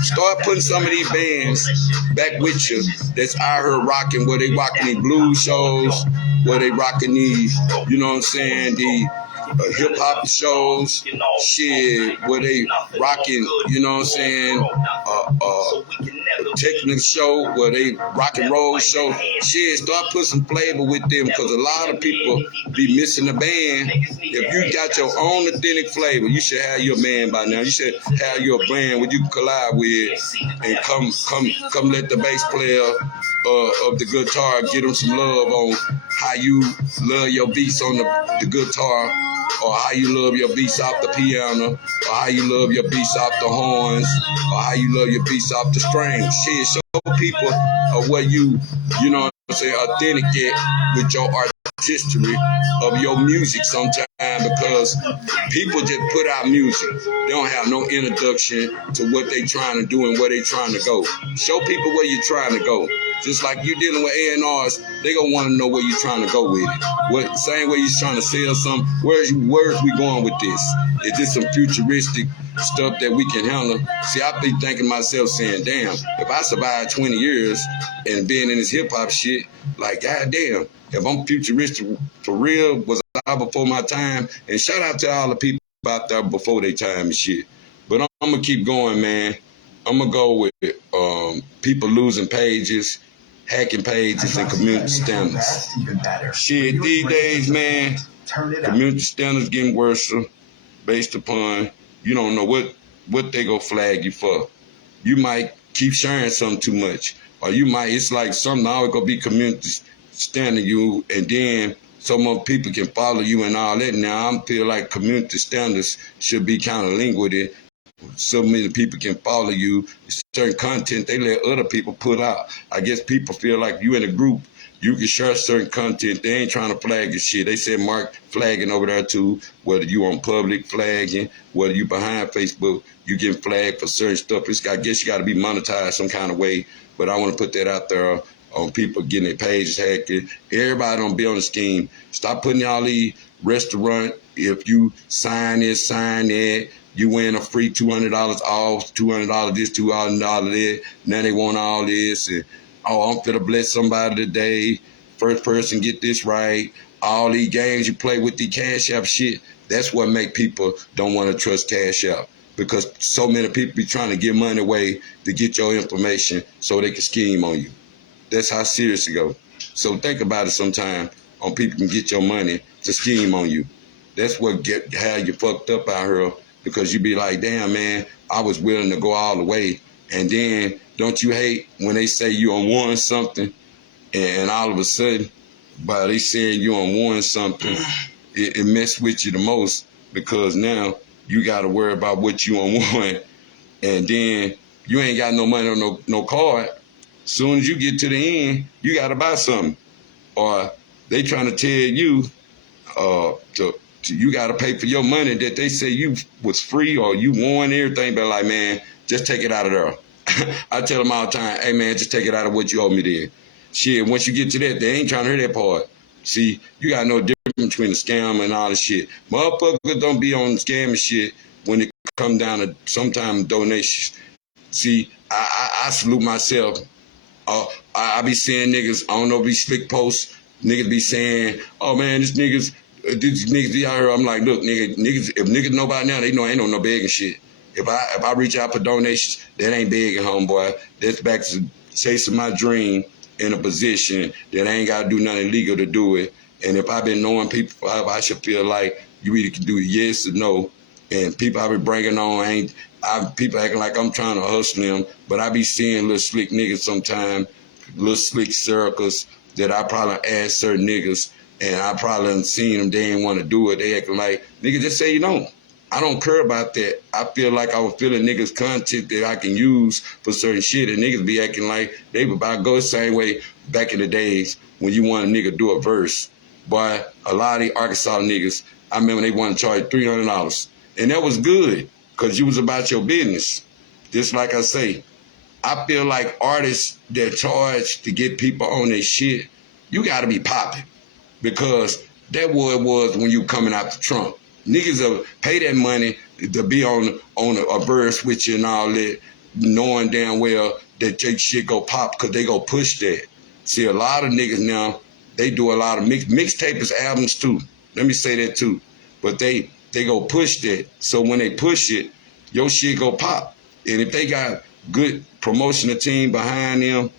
Start putting some of these bands back with you that's out here rocking, where they rocking these blues shows, where they rocking these, you know what I'm saying, the hip hop shows, shit, where they rocking, you know what I'm saying, technical show, where they rock and roll show. Shit, start putting some flavor with them, because a lot of people be missing the band. If you got your own authentic flavor, you should have your man by now. You should have your band where you can collide with, and come let the bass player of the guitar get them some love on how you love your beats on the guitar, or how you love your beats off the piano, or how you love your beats off the horns, or how you love your beats off the strings. Shit, show people what you know what I'm saying, authentic yet with your artistry of your music sometimes, because people just put out music. They don't have no introduction to what they trying to do and where they trying to go. Show people where you're trying to go. Just like you dealing with A&Rs, they gonna want to know where you're trying to go with it. What same way you're trying to sell something. Where's we going with this? Is this some futuristic stuff that we can handle? See, I be thinking myself saying, damn, if I survived 20 years and being in this hip hop shit, like goddamn, if I'm futuristic for real, was I before my time? And shout out to all the people out there before their time and shit. But I'm gonna keep going, man. I'm gonna go with people losing pages, hacking pages, and community standards. Shit, these days, man, community standards getting worse based upon you don't know what they gonna flag you for. You might keep sharing something too much, or you might, it's like something always gonna be community standard you, and then so more people can follow you and all that. Now I feel like community standards should be kind of linked with it. So many people can follow you. Certain content they let other people put out. I guess people feel like you in a group, you can share certain content. They ain't trying to flag your shit. They said mark flagging over there too. Whether you on public flagging, whether you behind Facebook, you get flagged for certain stuff. I guess you got to be monetized some kind of way. But I want to put that out there on people getting their pages hacked. Everybody don't be on the scheme. Stop putting all these restaurant. If you sign this, sign that. You win a free $200 off, $200 this, $200 that. Now they want all this. And, oh, I'm finna bless somebody today. First person get this right. All these games you play with the Cash App shit, that's what make people don't want to trust Cash App. Because so many people be trying to give money away to get your information so they can scheme on you. That's how serious it go. So think about it sometime on people can get your money to scheme on you. That's what how you fucked up out here. Because you be like, damn, man, I was willing to go all the way. And then don't you hate when they say you on one something and all of a sudden, by they saying you on one something, it mess with you the most, because now you got to worry about what you on one, and then you ain't got no money on no card. Soon as you get to the end, you got to buy something. Or they trying to tell you you got to pay for your money that they say you was free or you won everything, but like, man, just take it out of there. I tell them all the time, hey, man, just take it out of what you owe me there. Shit, once you get to that, they ain't trying to hear that part. See, you got no difference between the scam and all the shit. Motherfuckers don't be on scam and shit when it come down to sometimes donations. See, I salute myself. I be seeing niggas, I don't know if these slick posts, niggas be saying, oh, man, these niggas out here. I'm like, look, niggas, if niggas know by now, they know I ain't on no begging shit. If I reach out for donations, that ain't begging, homeboy. That's back to chasing my dream in a position that I ain't got to do nothing illegal to do it. And if I've been knowing people forever, I should feel like you either can do yes or no. And people I be bringing on, people acting like I'm trying to hustle them, but I be seeing little slick niggas sometimes, little slick circles that I probably ask certain niggas, and I probably done seen them, they ain't want to do it. They acting like, nigga, just say you don't. I don't care about that. I feel like I was feeling niggas' content that I can use for certain shit, and niggas be acting like they would about go the same way back in the days when you want a nigga do a verse. But a lot of these Arkansas niggas, I remember they want to charge $300. And that was good, because you was about your business. Just like I say, I feel like artists that charge to get people on their shit, you got to be popping. Because that what it was when you coming out the trunk. Niggas will pay that money to be on a verse with you and all that, knowing damn well that your shit go pop, because they go push that. See, a lot of niggas now, they do a lot of mixtapes, albums too. Let me say that too. But they go push that. So when they push it, your shit go pop. And if they got good promotional team behind them,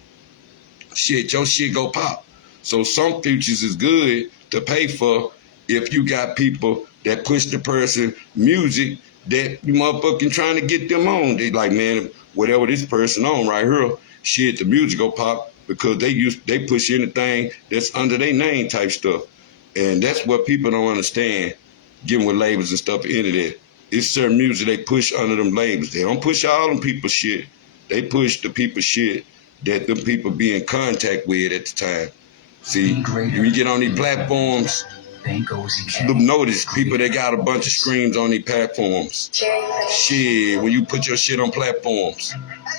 shit, your shit go pop. So some features is good to pay for if you got people that push the person music that you motherfucking trying to get them on. They like, man, whatever this person on right here, shit, the music go pop because they push anything that's under their name type stuff. And that's what people don't understand, getting with labels and stuff into that. It's certain music they push under them labels. They don't push all them people shit. They push the people shit that them people be in contact with at the time. See, when you get on these platforms, notice people that got a bunch of screams on these platforms. Shit, when you put your shit on platforms,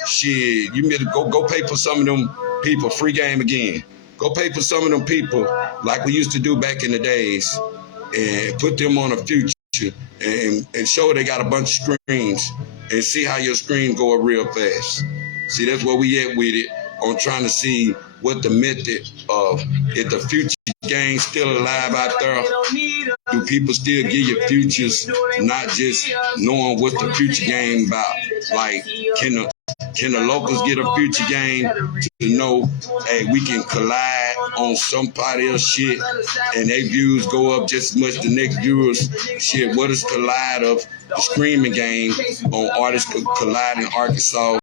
shit, you better go pay for some of them people. Free game again. Go pay for some of them people like we used to do back in the days, and put them on a future and show they got a bunch of screens and see how your screen go up real fast. See, that's where we at with it, on trying to see what the method of, if the future game still alive out there. Do people still give you futures, not just knowing what the future game about? Like, can the locals get a future game to know, hey, we can collide on somebody else shit and their views go up just as much the next viewers shit? What is collide of the screaming game on artists collide in Arkansas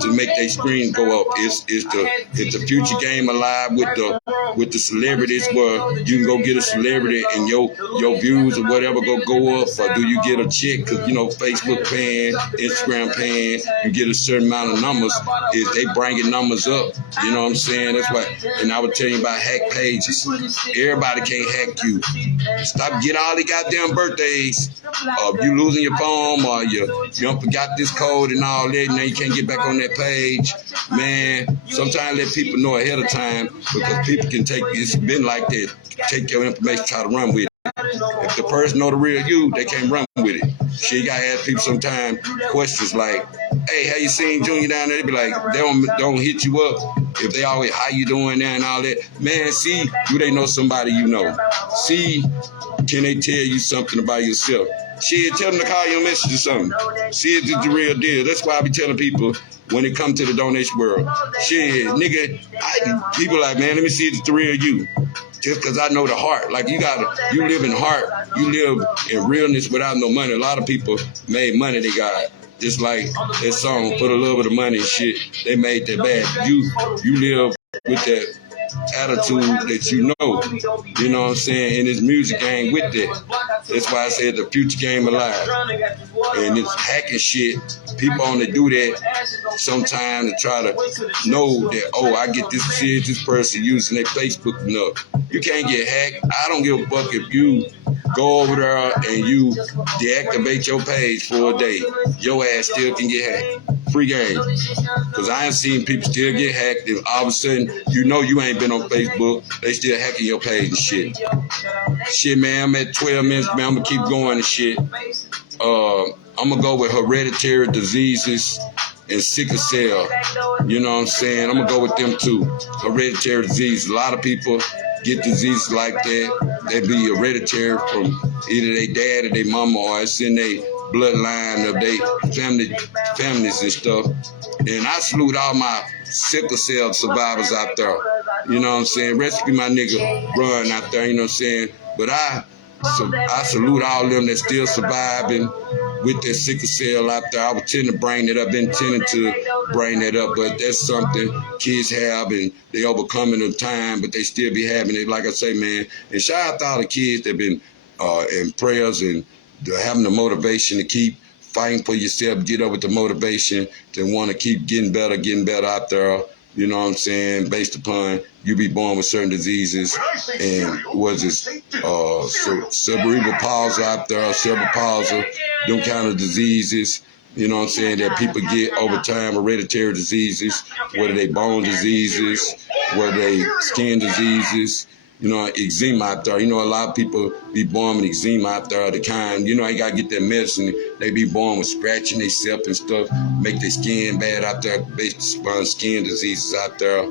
to make their screen go up? Is the future game alive with the celebrities where you can go get a celebrity and your views or whatever go up? Or do you get a check because, you know, Facebook paying, Instagram paying, you get a certain amount of numbers? Is they bringing numbers up? You know what I'm saying? That's why. And I was telling you about hack pages. Everybody can't hack you. Stop getting all the goddamn birthdays. You losing your phone, or you don't forgot this code and all that, and now you can't get back on that page. Man, sometimes let people know ahead of time, because people can take, it's been like that, take your information, try to run with it. If the person know the real you, they can't run with it. Shit, you gotta ask people sometimes questions like, hey, how you seen Junior down there? They be like, they don't hit you up. If they always, how you doing there and all that. Man, see, do they know somebody you know? See, can they tell you something about yourself? Shit, tell them to call you a message or something. See, it's the real deal. That's why I be telling people when it comes to the donation world. Shit, nigga, people like, man, let me see if it's the real you. Just because I know the heart. Like, you live in heart. You live in realness without no money. A lot of people made money they got. Just like that song, put a little bit of money and shit, they made that bad. You live with that attitude that you know what I'm saying, in this music game with that. That's why I said the future game alive. And it's hacking shit. People only do that sometimes to try to know that, oh, I get this person using their Facebook enough. You can't get hacked. I don't give a fuck if you go over there and you deactivate your page for a day. Your ass still can get hacked. Free game. Because I ain't seen people still get hacked, and all of a sudden, you know you ain't been on Facebook, they still hacking your page and shit. Shit, man, I'm at 12 minutes, man. I'm going to keep going and shit. I'm going to go with hereditary diseases and sickle cell. You know what I'm saying? I'm going to go with them too. Hereditary disease. A lot of people get diseases like that. They be hereditary from either their dad or their mama, or it's in their bloodline of their families and stuff. And I salute all my sickle cell survivors out there. You know what I'm saying? Recipe my nigga Run out there, you know what I'm saying? But I salute all of them that still surviving with their sickle cell out there. I would tend to bring that up, been tending to bring that up, but that's something kids have and they overcome in time, but they still be having it. Like I say, man, and shout out to all the kids that been in prayers and having the motivation to keep fighting for yourself, get up with the motivation to want to keep getting better out there. You know what I'm saying? Based upon you be born with certain diseases, and cerebral palsy out there, cerebral palsy, them kind of diseases. You know what I'm saying, that people get over time, hereditary diseases, whether they bone diseases, whether they skin diseases. You know, eczema out there. You know, a lot of people be born with eczema out there, the kind, you know, you gotta get that medicine. They be born with scratching themselves and stuff, make their skin bad out there, based upon skin diseases out there.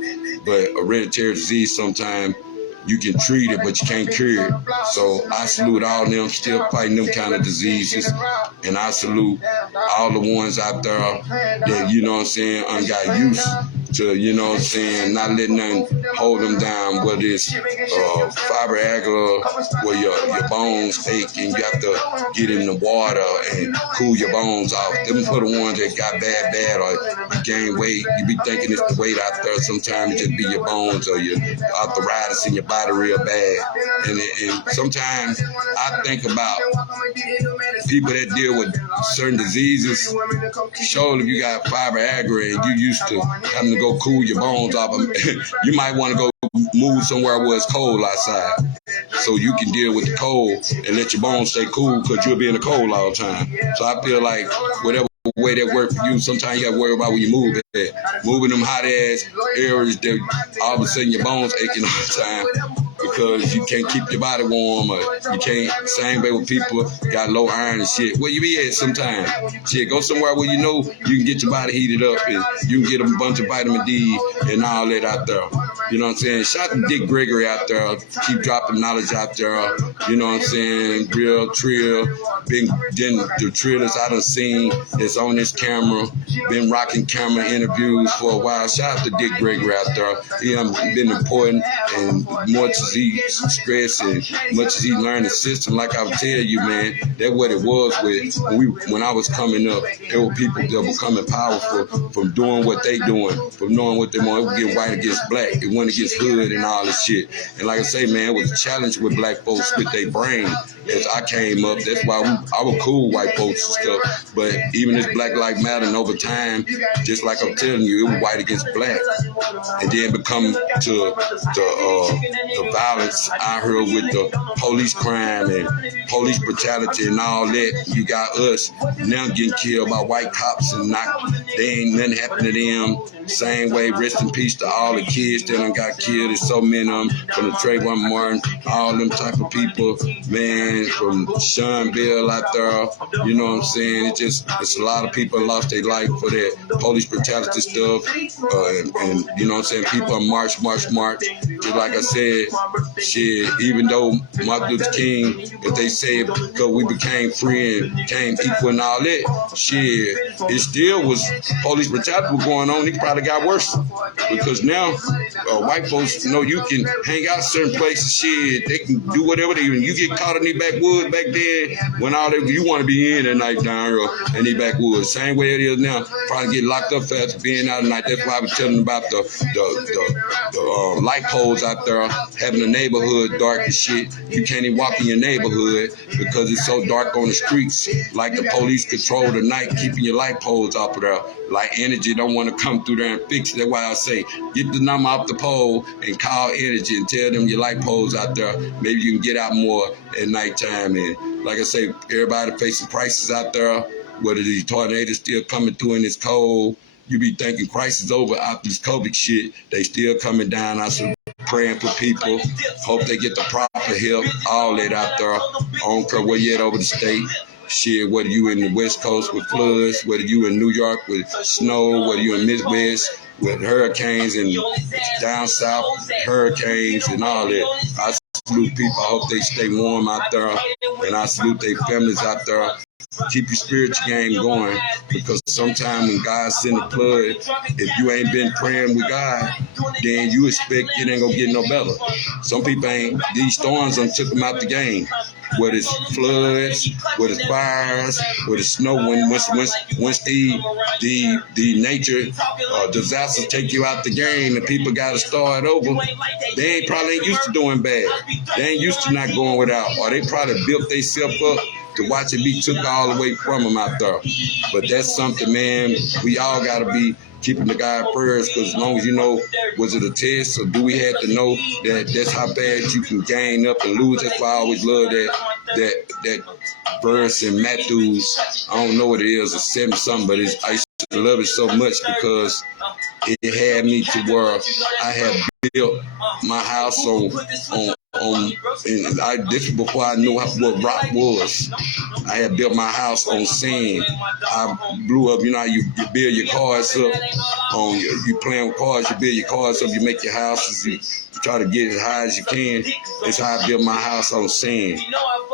But hereditary disease sometimes you can treat it, but you can't cure it. So I salute all of them still fighting them kind of diseases. And I salute all the ones out there that, you know what I'm saying, got used to, you know what I'm saying, not letting nothing hold them down, whether it's fibromyalgia, where your bones ache and you have to get in the water and cool your bones off. Them for the ones that got bad or you gain weight. You be thinking it's the weight out there. Sometimes it just be your bones or your arthritis in your body real bad. And sometimes I think about people that deal with certain diseases. Surely if you got fibromyalgia and you used to having to go cool your bones off, you might want to go move somewhere where it's cold outside so you can deal with the cold and let your bones stay cool because you'll be in the cold all the time. So I feel like whatever way that work for you, sometimes you got to worry about when you move it. Moving them hot ass areas that all of a sudden your bones aching all the time because you can't keep your body warm, or you can't. Same way with people got low iron and shit. Where you be at sometimes? Shit, go somewhere where you know you can get your body heated up and you can get a bunch of vitamin D and all that out there. You know what I'm saying? Shout out to Dick Gregory out there. Keep dropping knowledge out there. You know what I'm saying? Real Trill. Then the Trillers I done seen that's on this camera. Been rocking camera interviews for a while. Shout out to Dick Gregory out there. He been important, and much as he stressed and much as he learned the system, like I would tell you, man, that's what it was with when I was coming up. There were people that were becoming powerful from doing what they doing, from knowing what they want. It was getting white against black. It went against hood and all this shit. And like I say, man, it was a challenge with black folks with their brain. As I came up, that's why I was cool with white folks and stuff. But even this Black Lives Matter, and over time, just like I'm telling you, it was white against black. And then become to the violence I heard with the police crime and police brutality and all that. You got us now getting killed by white cops and they ain't nothing happened to them. Same way, rest in peace to all the kids that done got killed. There's so many of them, from the Trayvon Martin, all them type of people, man, from Sean Bill out there, you know what I'm saying? It's a lot of people lost their life for that police brutality stuff, and you know what I'm saying? People march. Just like I said, shit, even though Martin Luther King, if they said because we became free and became equal and all that, shit, it still was police brutality was going on. It probably got worse because now white folks know you can hang out certain places, shit, they can do whatever they want. You get caught in the backwoods back then when all that you want to be in at night down here in the backwoods. Same way it is now. Probably get locked up for being out at night. That's why I was telling about the light poles out there having the neighborhood dark as shit. You can't even walk in your neighborhood because it's so dark on the streets. Like the police control the night, keeping your light poles off of there. Like Energy don't want to come through there and fix it. That's why I say get the number off the pole and call Energy and tell them your light poles out there. Maybe you can get out more at nighttime. And like I say, everybody facing crisis out there. Whether these tornadoes still coming through in this cold, you be thinking crisis over after this COVID shit. They still coming down. I still praying for people. Hope they get the proper help. All that out there. I don't care where you at over the state. Shit, whether you in the West Coast with floods, whether you in New York with snow, whether you in Midwest with hurricanes and down south hurricanes and all that. I salute people. I hope they stay warm out there, and I salute their families out there. Keep your spiritual game going, because sometimes when God send a flood, if you ain't been praying with God, then you expect it ain't gonna get no better. Some people ain't. These storms done took them out the game. Whether it's floods, whether it's fires, whether it's snow, once the nature disasters take you out the game and people got to start over, they probably ain't used to doing bad. They ain't used to not going without, or they probably built themselves up to watch it be took all the way from them out there. But that's something, man, we all got to be keeping the God prayers, because as long as you know, was it a test, or do we have to know that that's how bad you can gain up and lose? That's why I always love that verse in Matthews. I don't know what it is, it's 7 something, but I used to love it so much because it had me to where I had built my house on and this was before I knew what rock was. I had built my house on sand. I blew up, you know how you build your cars up on you playing with cars, you build your cars up, you make your houses, you try to get as high as you can. That's how I built my house on sand.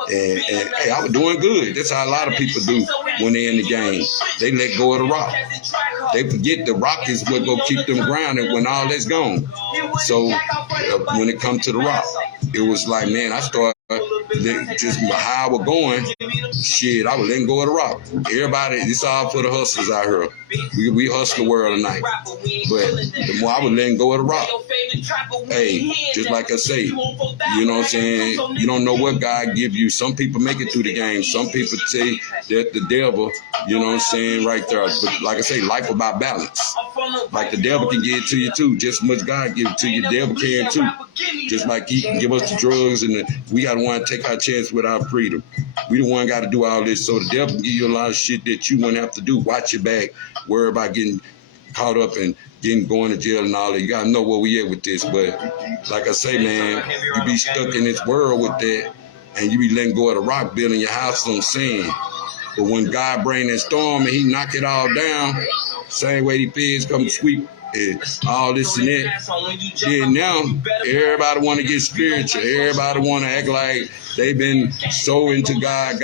And hey, I was doing good. That's how a lot of people do when they're in the game. They let go of the rock. They forget the rock is what go keep them grounded when all that's gone. So when it comes to the rock, it was like, man, I started just how I was going. Shit, I was letting go of the rock. Everybody, it's all for the hustlers out here. We hustle the world tonight. But the more I was letting go of the rock, hey, just like I say, you know what I'm saying? You don't know what God give you. Some people make it through the game. Some people say that the devil, you know what I'm saying, right there. But like I say, life about balance. Like the devil can give it to you too. Just as much God give it to you, the devil can too. Just like he can give us the drugs and we got to want to take our chance with our freedom. We the one got to do all this. So the devil can give you a lot of shit that you wouldn't have to do. Watch your back. Worry about getting caught up and going to jail and all that. You got to know where we at with this. But like I say, man, you be stuck in this world with that and you be letting go of the rock, building your house on sand. But when God bring that storm and he knock it all down, same way the feds come to sweep all this and that, then now everybody want to get spiritual. Everybody want to act like they've been so into God. And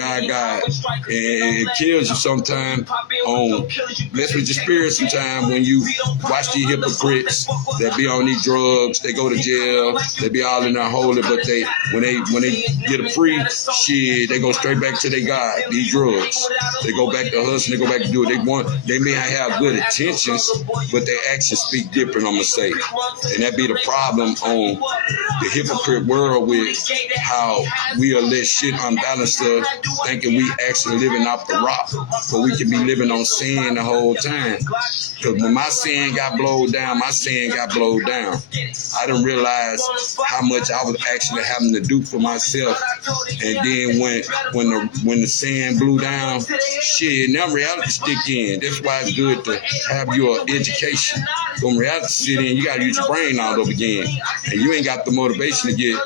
it kills you sometimes on, mess with your spirit sometimes when you watch these hypocrites that be on these drugs, they go to jail, they be all in there holy, but when they get a free shit, they go straight back to their God, these drugs. They go back to hustling, they go back to do what they want. They may have good intentions, but their actions speak different, I'm gonna say. And that be the problem on the hypocrite world with how we'll let shit unbalance us, thinking we actually living off the rock, but we can be living on sand the whole time. Because when my sand got blowed down, I didn't realize how much I was actually having to do for myself. And then when the sand blew down, shit, now reality stick in. That's why it's good to have your education. When reality sit in, you gotta use your brain all over again. And you ain't got the motivation to get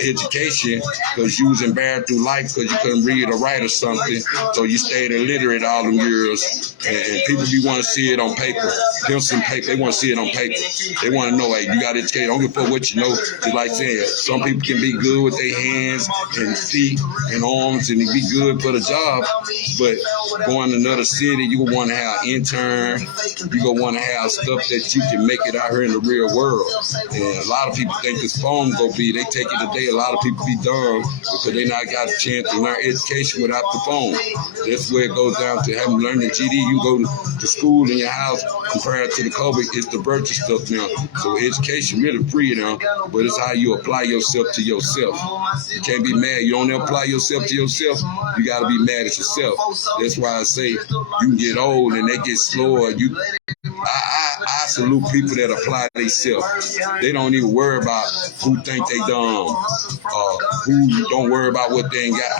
education because you was embarrassed through life because you couldn't read or write or something. So you stayed illiterate all them years. And people be want to see it on paper. Pencil and paper, they want to see it on paper. They want to know, hey, you got educated. Don't give a fuck what you know. Just like saying, some people can be good with their hands and feet and arms and be good for the job. But going to another city, you will want to have intern. You gonna want to have stuff that you can make it out here in the real world. And a lot of people think this phone go be, they take it today. A lot of people be dumb because they not got a chance to learn education without the phone. That's where it goes down to having learned the GD. You go to school in your house compared to the COVID, it's the virtual stuff now. So education really free now, but it's how you apply yourself to yourself. You can't be mad. You don't apply yourself to yourself, you got to be mad at yourself. That's why I say you get old and they get slower. I salute people that apply themselves. They don't even worry about who think they dumb, who don't worry about what they ain't got.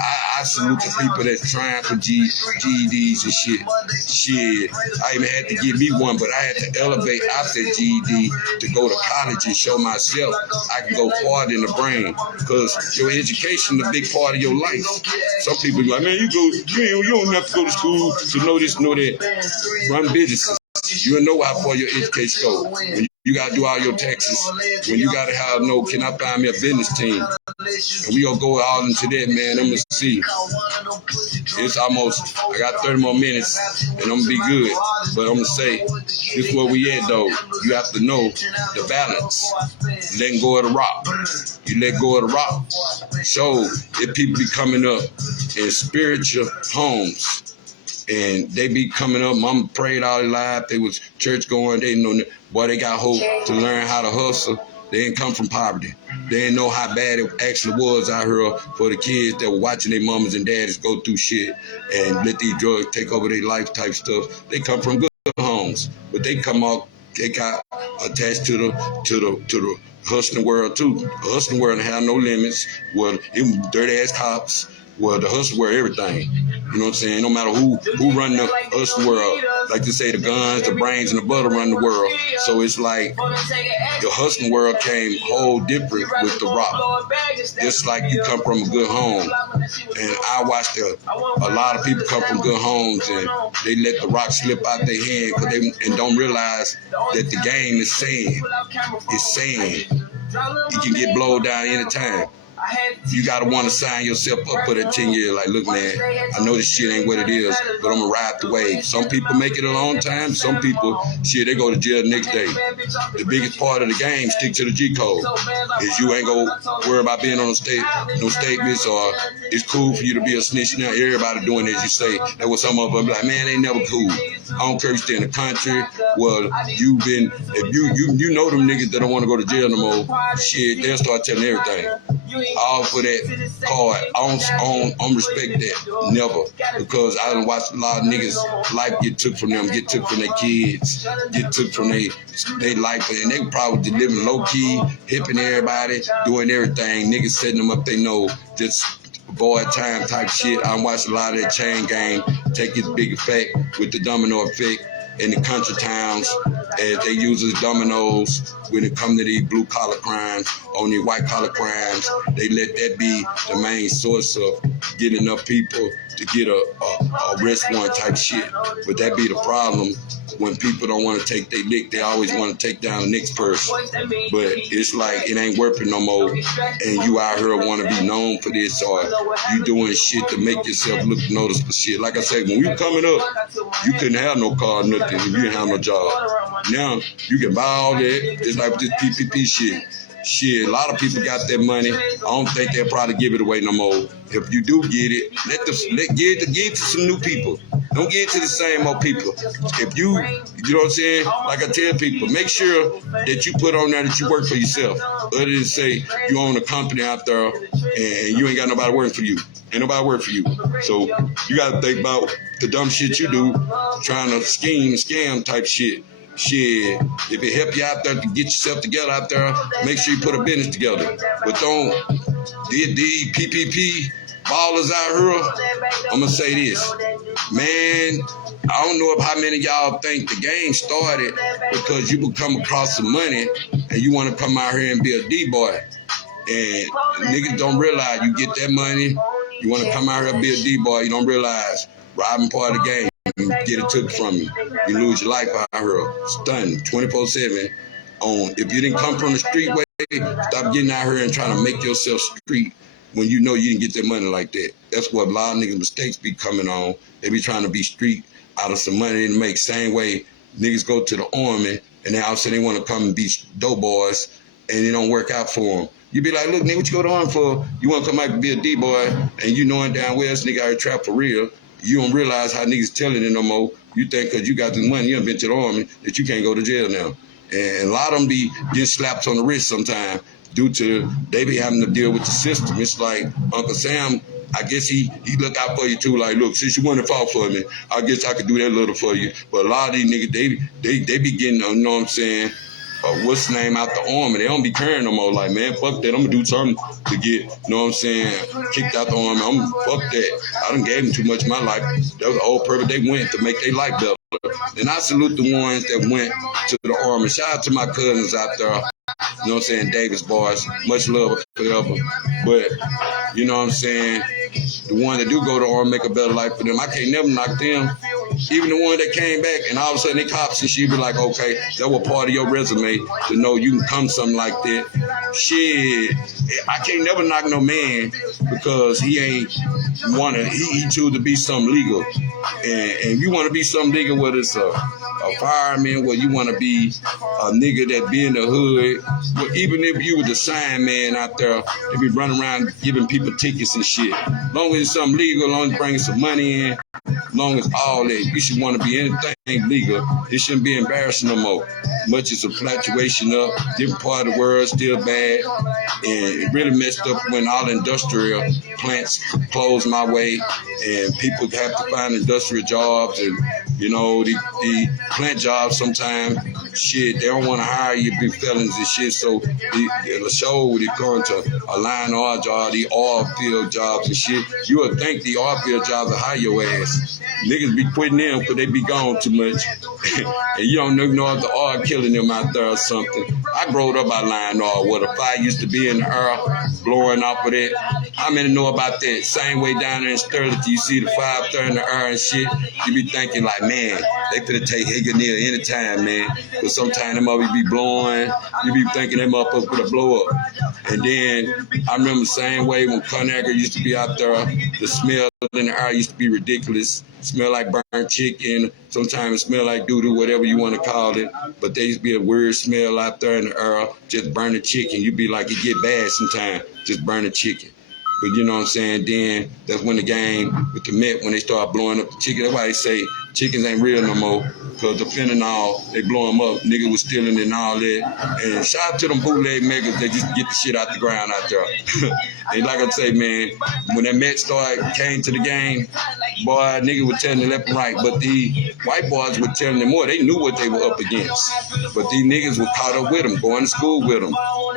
I salute the people that's trying for GEDs and shit. I even had to give me one, but I had to elevate out that GED to go to college and show myself I can go farther in the brain because your education is a big part of your life. Some people be like, man, you don't have to go to school to know this, know that. Run businesses. You know how far your education goes. When you got to do all your taxes. When you got to have can I find me a business team? And we going to go all into that, man. I'm going to see. It's almost, I got 30 more minutes, and I'm going to be good. But I'm going to say, this is where we at, though. You have to know the balance. Letting go of the rock. You let go of the rock. So, if people be coming up in spiritual homes, and they be coming up, mama prayed all their life, they was church going, they know, boy, they got hope to learn how to hustle. They didn't come from poverty. They didn't know how bad it actually was out here for the kids that were watching their mamas and daddies go through shit and let these drugs take over their life type stuff. They come from good homes, but they come out, they got attached to the hustling world too. The hustling world have no limits. Well, even dirty ass cops. Well, the hustle world, everything. You know what I'm saying? No matter who run us the world. Like to say the guns, the brains, and the butter run the world. So it's like the hustling world came whole different with the rock. Just like you come from a good home. And I watched a lot of people come from good homes and they let the rock slip out their hand and don't realize that the game is sand. It's sand. You can get blown down anytime. You gotta want to sign yourself up for that 10 years. Like, look, man, I know this shit ain't what it is, but I'm gonna ride the wave. Some people make it a long time. Some people, shit, they go to jail the next day. The biggest part of the game, stick to the G code. Is you ain't gonna worry about being on no statements, or it's cool for you to be a snitch now. Everybody doing as you say. That was some of them like, man, they never cool. I don't care if you stay in the country. Well, if you know them niggas that don't want to go to jail no more, shit, they'll start telling everything. All for that card. I don't respect that. Never. Because I done watched a lot of niggas' life get took from them, get took from their kids, get took from their life. And they probably living low key, hipping everybody, doing everything. Niggas setting them up, they know, just avoid time type shit. I watched a lot of that chain gang take its big effect with the domino effect in the country towns, as they use as dominoes when it comes to these blue collar crimes, on these white collar crimes. They let that be the main source of getting enough people to get a arrest warrant type shit. But that be the problem. When people don't want to take their lick, they always want to take down the next person. But it's like it ain't working no more, and you out here want to be known for this, or you doing shit to make yourself look noticeable shit. Like I said, when we were coming up, you couldn't have no car, nothing, if you didn't have no job. Now, you can buy all that, just like this PPP shit. Shit, a lot of people got that money. I don't think they'll probably give it away no more. If you do get it, give it to some new people. Don't give it to the same old people. If you know what I'm saying? Like I tell people, make sure that you put on there that you work for yourself. Other than say you own a company out there and you ain't got nobody working for you. Ain't nobody work for you. So you got to think about the dumb shit you do, trying to scheme, scam type shit. Shit, if it help you out there to get yourself together out there, make sure you put a business together. But don't, these PPP ballers out here, I'm going to say this. Man, I don't know how many of y'all think the game started because you would come across some money and you want to come out here and be a D-boy. And niggas don't realize you get that money, you want to come out here and be a D-boy, you don't realize robbing part of the game. Get it took from you. You lose your life out here. Stunned 24/7 on. If you didn't come from the street way, stop getting out here and trying to make yourself street when you know you didn't get that money like that. That's what a lot of niggas' mistakes be coming on. They be trying to be street out of some money and make. Same way niggas go to the army and then all of a sudden they want to come and be dope boys and it don't work out for them. You be like, look, nigga, what you go to army for? You want to come out and be a D-boy and you knowing damn well this nigga out here trap for real. You don't realize how niggas telling it no more. You think because you got this money, you done been to the army, that you can't go to jail now. And a lot of them be getting slapped on the wrist sometimes due to they be having to deal with the system. It's like Uncle Sam, I guess he look out for you too. Like, look, since you want to fall for me, I guess I could do that little for you. But a lot of these niggas, they be getting, you know what I'm saying, what's the name out the army. They don't be caring no more. Like, man, fuck that. I'm gonna do something to get, you know what I'm saying, kicked out the army. Fuck that. I done gave them too much of my life. That was the whole purpose they went to make their life better. And I salute the ones that went to the army. Shout out to my cousins out there. You know what I'm saying, Davis boys. Much love forever. But, you know what I'm saying, the ones that do go to the army make a better life for them. I can't never knock them. Even the one that came back and all of a sudden they cops and she be like, okay, that was part of your resume to know you can come something like that. Shit, I can't never knock no man because he ain't he choose to be something legal. And you want to be something legal, whether it's a fireman, whether you want to be a nigga that be in the hood, well, even if you were the sign man out there, they be running around giving people tickets and shit. As long as it's something legal, as long as it's bringing some money in, as long as all that, you should want to be anything legal. It shouldn't be embarrassing no more. Much as a fluctuation up, different part of the world, still bad. bad, and it really messed up when all industrial plants closed my way, and people have to find industrial jobs, and you know, the plant jobs sometimes, shit, they don't want to hire you, be felons and shit, so the show, they come to a line R job, the oil field jobs and shit, you would think the oil field jobs will hire your ass. Niggas be quitting them because they be gone too much. And you don't know if the oil killing them out there or something. I growed up by line R where the fire used to be in the air, blowing off of that. How many know about that? Same way down there in Sterling, you see the fire up there in the air and shit, you be thinking like, man, they finna take Higgins anytime, man. But sometimes them motherfuckers be blowing, you be thinking them motherfuckers finna blow up. And then I remember the same way when Conagra used to be out there, the smell in the air used to be ridiculous. Smell like burnt chicken. Sometimes it smell like doo-doo, whatever you want to call it. But there used to be a weird smell out there in the air, just burning chicken. You'd be like, it get bad sometimes, just burning chicken. But you know what I'm saying? Then that's when the game with the Met, when they start blowing up the chicken, that's why they say chickens ain't real no more. Because the fentanyl, they blow them up. Niggas was stealing and all that. And shout out to them bootleg makers that just get the shit out the ground out there. And like I say, man, when that Met came to the game, boy, niggas were telling them left and right. But the white boys were telling them more. They knew what they were up against. But these niggas were caught up with them, going to school with them,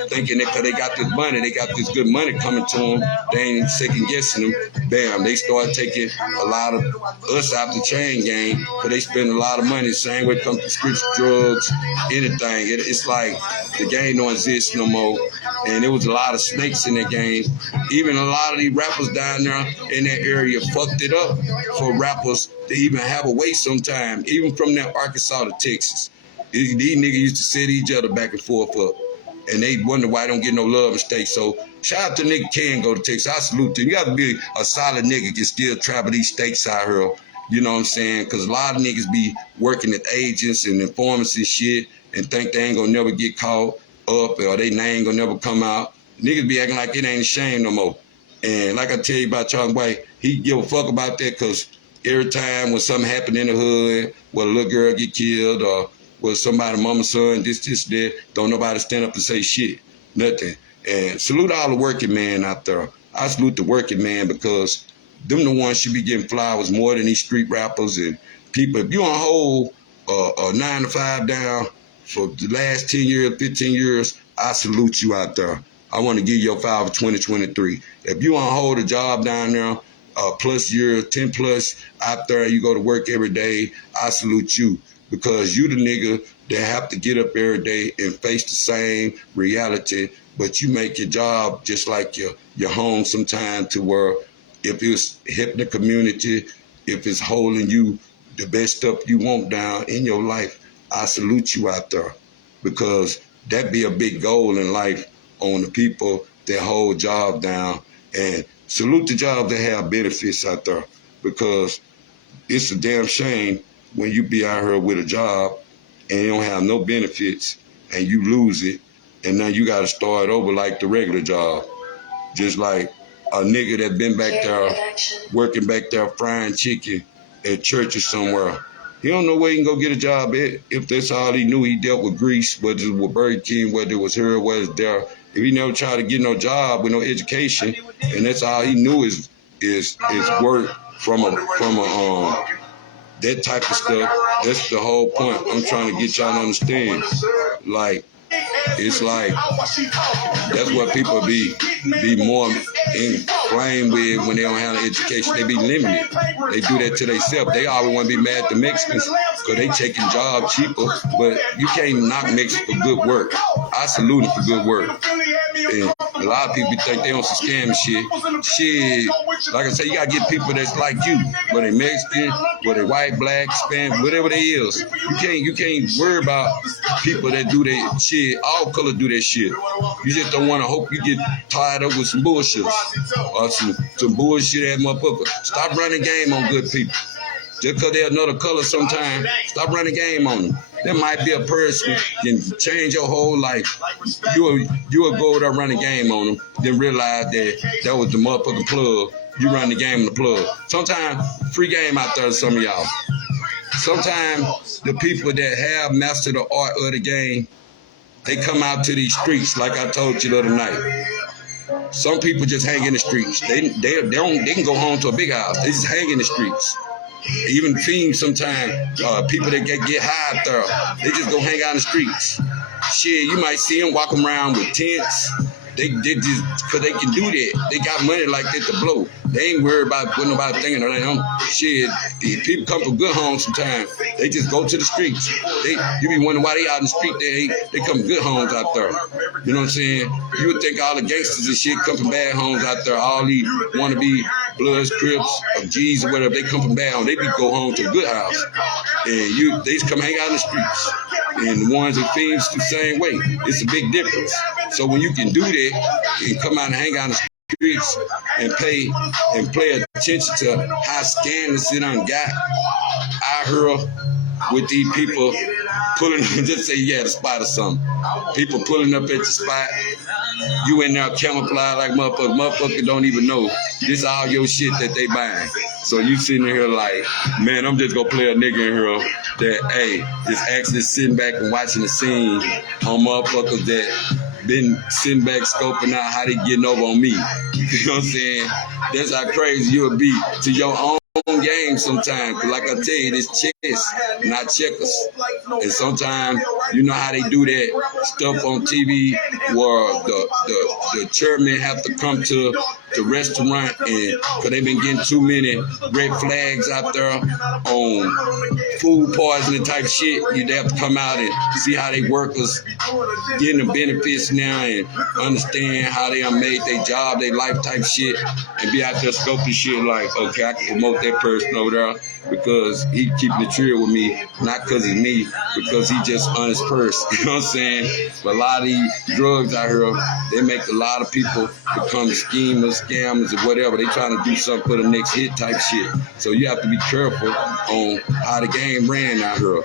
thinking that because they got this money, they got this good money coming to them, they ain't second guessing them. Bam, they start taking a lot of us out the chain gang, because they spend a lot of money. Same way it comes to prescription drugs, anything. It's like the game don't exist no more. And there was a lot of snakes in that game. Even a lot of these rappers down there in that area fucked it up for rappers to even have a way sometime, even from that Arkansas to Texas. These niggas used to set each other back and forth up. And they wonder why I don't get no love and steak. So shout out to nigga can go to Texas. I salute them. You got to be a solid nigga can still travel these states out here. You know what I'm saying? Because a lot of niggas be working at agents and informants and shit and think they ain't gonna never get caught up or they name gonna never come out. Niggas be acting like it ain't a shame no more. And like I tell you about Charles White, he give a fuck about that because every time when something happen in the hood, where a little girl get killed or where somebody mama's son, this, that, don't nobody stand up and say shit, nothing. And salute all the working man out there. I salute the working man because them the ones should be getting flowers more than these street rappers and people. If you on hold a 9 to 5 down for the last 10 years, 15 years, I salute you out there. I want to give you a file for 2023. If you on hold a job down there, plus years, 10 plus out there, you go to work every day, I salute you because you the nigga that have to get up every day and face the same reality, but you make your job just like your home sometime to where if it's helping the community, if it's holding you the best stuff you want down in your life, I salute you out there because that be a big goal in life on the people that hold job down, and salute the job that have benefits out there because it's a damn shame when you be out here with a job and you don't have no benefits and you lose it and now you got to start over like the regular job. Just like a nigga that been back there working back there frying chicken at church or somewhere. He don't know where he can go get a job at. If that's all he knew, he dealt with grease, whether it was Burger King, whether it was here, whether it was there. If he never tried to get no job with no education, and that's all he knew is work from a that type of stuff. That's the whole point. I'm trying to get y'all to understand. Like, it's like that's what people be more inflamed with when they don't have an education. They be limited. They do that to themselves. They always want to be mad at the Mexicans because they taking jobs cheaper. But you can't knock Mexicans for good work. I salute them for good work. And a lot of people think they on some scam shit. Shit, like I say, you gotta get people that's like you, whether they Mexican, whether they white, black, Spanish, whatever they is. You can't worry about people that do that shit. All colors do that shit. You just don't want to hope you get tied up with some bullshit or some bullshit ass motherfucker. Stop running game on good people. Just because they're another color sometimes, stop running game on them. There might be a person can change your whole life. You will go there running game on them, then realize that was the motherfucking plug. You run the game in the plug. Sometimes free game out there to some of y'all. Sometimes the people that have mastered the art of the game, they come out to these streets like I told you the other night. Some people just hang in the streets. They can go home to a big house. They just hang in the streets. Even fiends sometimes, people that get high out there, they just go hang out in the streets. Shit, you might see them walking around with tents. They just, cause they can do that. They got money like that to blow. They ain't worried about what nobody thinking of them. Shit, people come from good homes sometimes. They just go to the streets. You be wondering why they out in the street. They come from good homes out there. You know what I'm saying? You would think all the gangsters and shit come from bad homes out there. All these wannabe Bloods, Crips, or G's or whatever, they come from bad homes. They be go home to a good house. And they just come hang out in the streets. And the ones that fiends the same way. It's a big difference. So when you can do that and come out and hang out in the streets and pay attention to how scandalous it done got, I heard with these people pulling, just say you had a spot or something. People pulling up at your spot. You in there camouflage like motherfuckers. Motherfuckers don't even know. This all your shit that they buying. So you sitting here like, man, I'm just gonna play a nigga in here that, hey, just actually sitting back and watching the scene on motherfuckers that been sitting back scoping out how they getting over on me. You know what I'm saying? That's how crazy you'll be to your own game sometimes. Cause like I tell you, it's chess, not checkers. And sometimes you know how they do that stuff on TV where the chairman have to come to the restaurant and cause they've been getting too many red flags out there on food poisoning type shit. You'd have to come out and see how they workers getting the benefits now and understand how they made their job, their life type shit, and be out there scoping shit like, okay, I can promote that person over there because he keeping the Trill with me, not because it's me, because he just honest person. You know what I'm saying? But a lot of these drugs out here, they make a lot of people become schemers, scammers, or whatever. They trying to do something for the next hit type shit. So you have to be careful on how the game ran out here.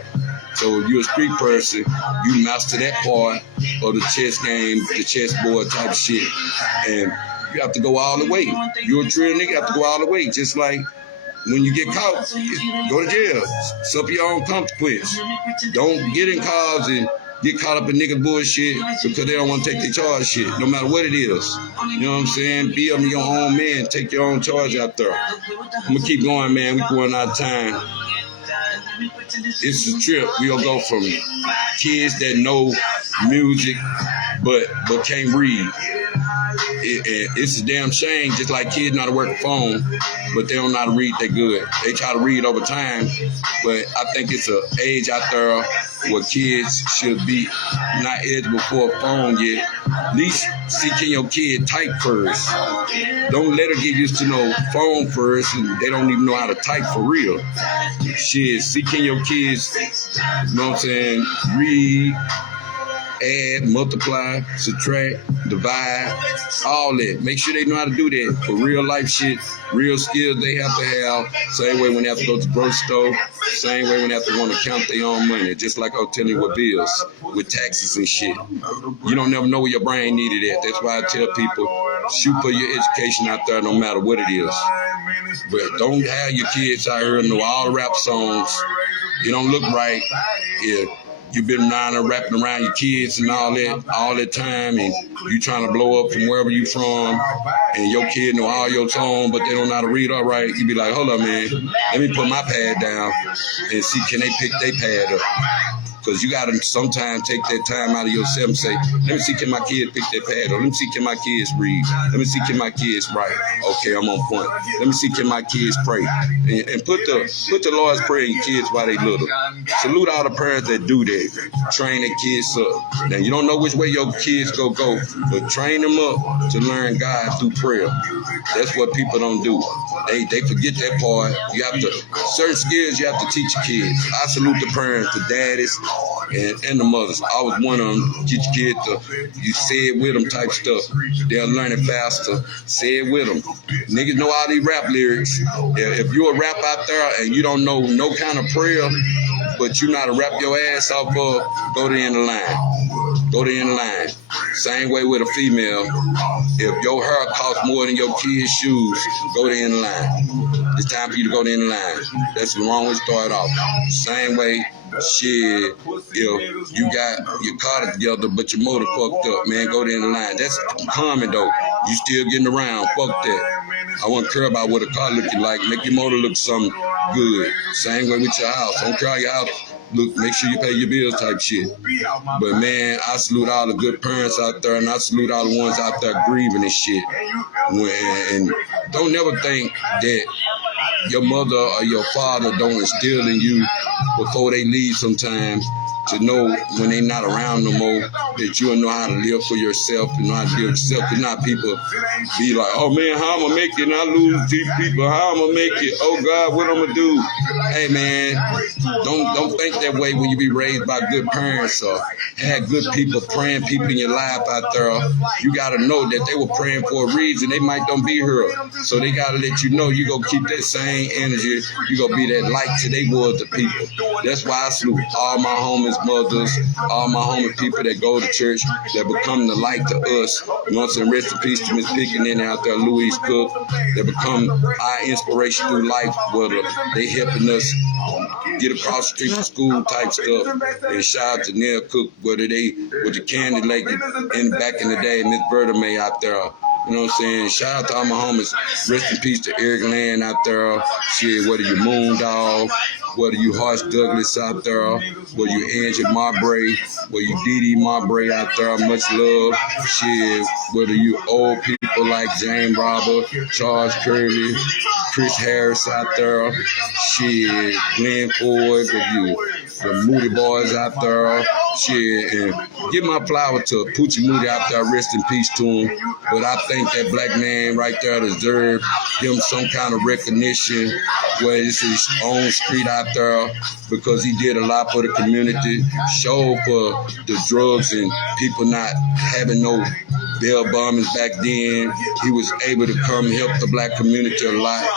So if you're a street person, you master that part of the chess game, the chessboard type shit, and you have to go all the way. You're a Trill nigga, you have to go all the way. Just like when you get caught, go to jail. Suffer your own consequence. Don't get in cars and get caught up in nigga bullshit because they don't want to take their charge shit, no matter what it is. You know what I'm saying? Be up your own man, take your own charge out there. I'm gonna keep going, man. We're going out of time. It's a trip. We'll go from kids that know music but can't read. It's a damn shame, just like kids know how to work a phone, but they don't know how to read that good. They try to read over time, but I think it's an age out there where kids should be not eligible for a phone yet. At least see can your kid type first. Don't let her get used to no phone first and they don't even know how to type for real. Shit, see can your kids, you know what I'm saying, read, add, multiply, subtract, divide, all that. Make sure they know how to do that for real life shit, real skills they have to have. Same way when they have to go to the grocery store, same way when they have to want to count their own money, just like I was telling you with bills, with taxes and shit. You don't never know where your brain needed at. That's why I tell people, shoot for your education out there no matter what it is. But don't have your kids out here know all the rap songs. You don't look right. Yeah. You've been around and rapping around your kids and all that time, and you trying to blow up from wherever you from, and your kid know all your tone, but they don't know how to read all right. You be like, hold up, man, let me put my pad down and see can they pick their pad up. Because you got to sometimes take that time out of yourself and say, let me see can my kids pick their pad up. Let me see can my kids read. Let me see can my kids write. Okay, I'm on point. Let me see can my kids pray. And put the Lord's Prayer in your kids while they little. Salute all the parents that do that. Train their kids up. Now, you don't know which way your kids go, but train them up to learn God through prayer. That's what people don't do. They forget that part. You have to, certain skills you have to teach your kids. I salute the parents, the daddies, and the mothers. I was one of them. Teach kids to, you say it with them type stuff. They'll learn it faster. Say it with them. Niggas know all these rap lyrics. If you're a rap out there and you don't know no kind of prayer, but you know how to rap your ass off of, go to the end of the line. go there in line. Same way with a female. If your hair costs more than your kids' shoes, go there in line. It's time for you to go there in line. That's the wrong way to start off. Same way, shit, if you got your car together but your motor fucked up, man, go there in line. That's common though. You still getting around, fuck that. I won't care about what a car looking like. Make your motor look something good. Same way with your house. Don't care your house. Look, make sure you pay your bills type shit. But man, I salute all the good parents out there, and I salute all the ones out there grieving and shit. And don't never think that your mother or your father don't instill in you before they leave sometimes to know when they not around no more that you'll know how to live for yourself and know how to live yourself. Because not people be like, oh man, how I'm gonna make it and I lose these people, how I'm gonna make it, oh God, what I'm gonna do? Hey man, don't think that way when you be raised by good parents or had good people, praying people in your life out there. You gotta know that they were praying for a reason. They might don't be here. So they gotta let you know you gonna keep that same energy, you gonna be that light to they was the people. That's why I salute all my homies, mothers, all my homie people that go to church, that become the light to us. You know what I'm saying? Rest in peace to Miss Pickin' out there, Louise Cook, that become our inspiration through life, whether they helping us get across the street to school type stuff. And shout out to Neil Cook, whether they with the candy lady and back in the day, Miss Berta May out there. You know what I'm saying? Shout out to all my homies. Rest in peace to Eric Land out there. Shit, whether you Moondog, whether you Horace Douglas out there, whether you Angie Marbury, whether you Dee Dee Marbury out there, much love. Shit, whether you old people like James Robert, Charles Curley, Chris Harris out there, shit, Glenn Ford, whether you the Moody Boys out there, shit, and give my flower to Poochie Moody out there, rest in peace to him. But I think that black man right there deserves him some kind of recognition where it's his own street out there because he did a lot for the community, showed for the drugs and people not having no bail bombings back then. He was able to come help the black community a lot.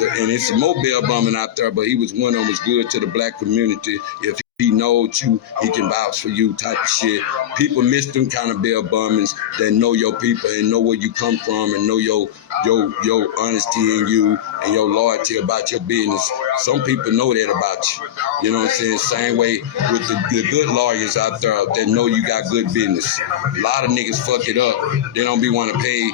And it's a more bail bombing out there, but he was one that was good to the black community. If he knows you, he can vouch for you type of shit. People miss them kind of bail bombings that know your people and know where you come from and know your honesty in you and your loyalty about your business. Some people know that about you. You know what I'm saying? Same way with the good lawyers out there that know you got good business. A lot of niggas fuck it up. They don't be want to pay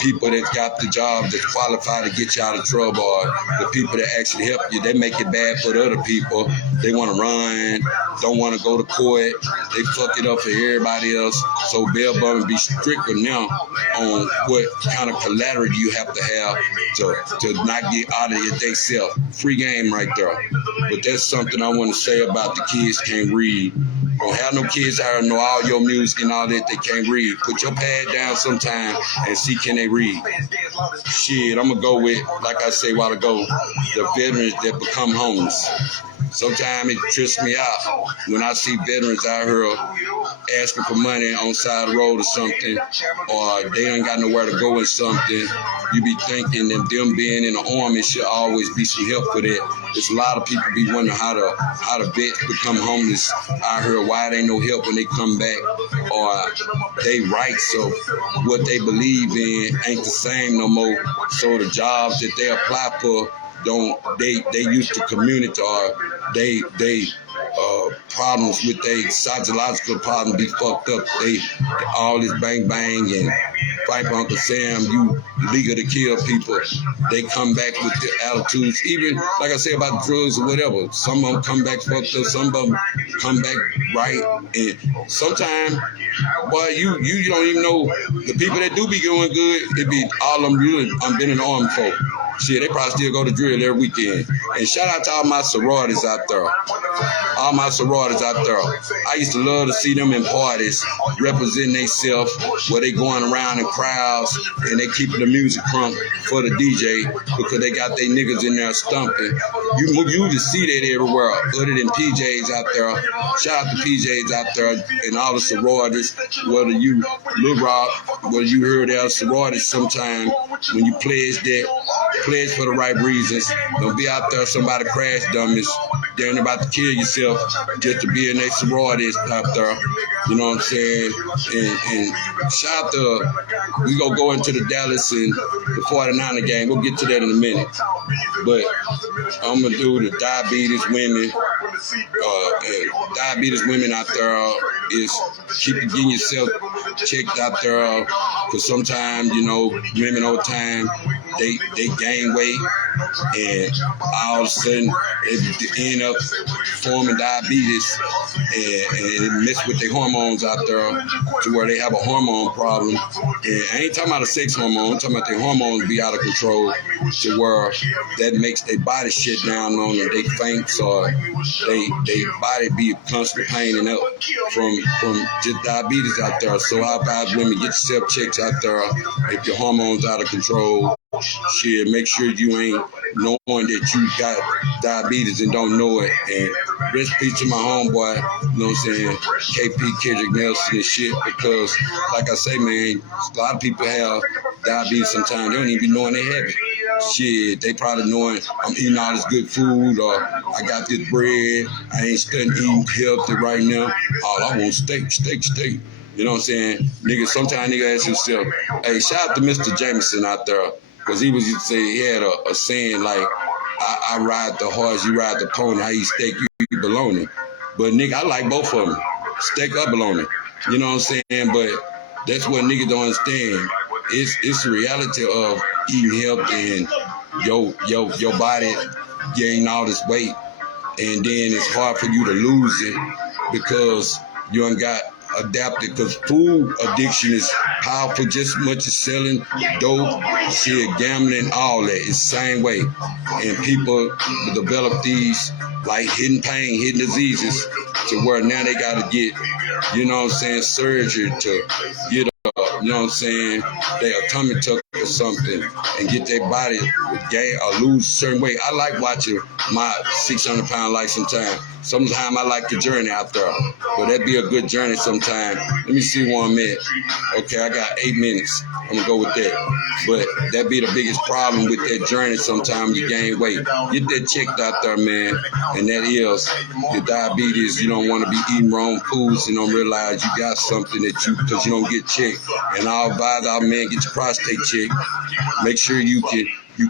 people that got the job that's qualified to get you out of trouble, or the people that actually help you. They make it bad for the other people. They want to run, don't want to go to court. They fuck it up for everybody else. So bail bonds be stricter now on what kind of collateral you have to have to not get out of it they self. Free game right there. But that's something I want to say about the kids can't read. Don't have no kids out there know all your music and all that they can't read. Put your pad down sometime and see can they read. Shit, I'm going to go with, like I said a while ago, the veterans that become homeless. Sometimes it trips me out when I see veterans out here asking for money on the side of the road or something, or they ain't got nowhere to go or something. You be thinking that them being in the army should always be some help for that. There's a lot of people be wondering how the vets become homeless out here, why they no help when they come back, or they rights of what they believe in ain't the same no more. So the jobs that they apply for they used to community, or they problems with their psychological problems be fucked up. They all this bang bang and fight for Uncle Sam, you legal to kill people. They come back with the attitudes, even like I say about drugs or whatever. Some of them come back fucked up, some of them come back right. And sometimes, boy, you don't even know the people that do be going good, it be all of them really been in the army for. Shit, they probably still go to drill every weekend. And shout out to all my sororities out there. All my sororities out there. I used to love to see them in parties representing themselves where they going around in crowds and they keeping the music crunk for the DJ because they got their niggas in there stumping. You usually see that everywhere other than PJs out there. Shout out to PJs out there and all the sororities, whether you Lil Rock, whether you heard our sororities sometime when you pledge that pledge for the right reasons. Don't be out there somebody crash dummies. They ain't about to kill yourself just to be in a sorority out there. You know what I'm saying? And shout out to, we gonna go into the Dallas and the 49er game. We'll get to that in a minute. But I'm gonna do the diabetes women. Diabetes women out there is keep getting yourself checked out there, because sometimes, you know, women over time they gain weight, and all of a sudden they end up forming diabetes, and it mess with their hormones out there to where they have a hormone problem. And I ain't talking about a sex hormone, I'm talking about their hormones be out of control to where that makes their body shut down on them. They faint, or they body be constantly paining up from just diabetes out there. So I advise women, get yourself checked out there. If your hormones out of control, shit, make sure you ain't knowing that you got diabetes and don't know it. And rest in peace to my homeboy, you know what I'm saying, KP Kendrick Nelson and shit, because like I say, man, a lot of people have diabetes sometimes. They don't even be knowing they have it. Shit, they probably knowing I'm eating all this good food, or I got this bread, I ain't studying eating healthy right now. All I want steak. You know what I'm saying? Nigga, sometimes nigga ask himself, hey, shout out to Mr. Jameson out there, because he was used to say, he had a saying like, I ride the horse, you ride the pony, I eat steak, you eat bologna. But nigga, I like both of them, steak or bologna. You know what I'm saying? But that's what niggas don't understand. It's the reality of eating healthy and your body gain all this weight, and then it's hard for you to lose it because you ain't got adapted, because food addiction is powerful just as much as selling dope, shit, gambling, all that. It's the same way. And people develop these like hidden pain, hidden diseases, to where now they got to get, you know what I'm saying, surgery to get you know what I'm saying, their tummy tuck or something, and get their body gain or lose a certain weight. I like watching my 600-pound life sometimes. Sometimes I like the journey out there, but that'd be a good journey sometime. Let me see 1 minute. Okay, I got 8 minutes. I'm gonna go with that. But that'd be the biggest problem with that journey. Sometimes you gain weight. Get that checked out there, man. And that is your diabetes. You don't want to be eating wrong foods and don't realize you got something that because you don't get checked. And I'll advise our men, get your prostate checked. Make sure you can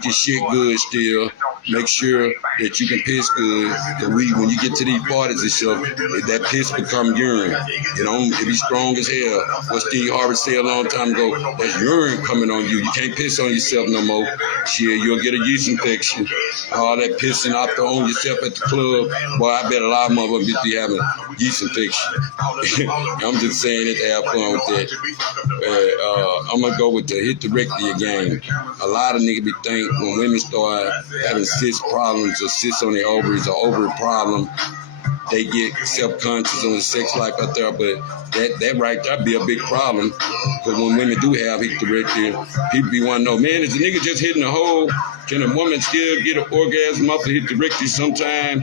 shit good still. Make sure that you can piss good. When you get to these parties and stuff, that piss become urine. You know, it be strong as hell. What Steve Harvey said a long time ago, that's urine coming on you. You can't piss on yourself no more. Shit, you'll get a yeast infection. All that pissing out there on yourself at the club, boy, I bet a lot of motherfuckers be having yeast infection. I'm just saying it to have fun with that. I'm gonna go with the hysterectomy game. A lot of niggas be think when women start having cyst problems or cysts on their ovaries or ovary problem, they get self-conscious on the sex life out there. But that right there be a big problem, because when women do have hysterectomy, people be wanting to know, man, is the nigga just hitting a hole? Can a woman still get an orgasm off of hysterectomy sometime?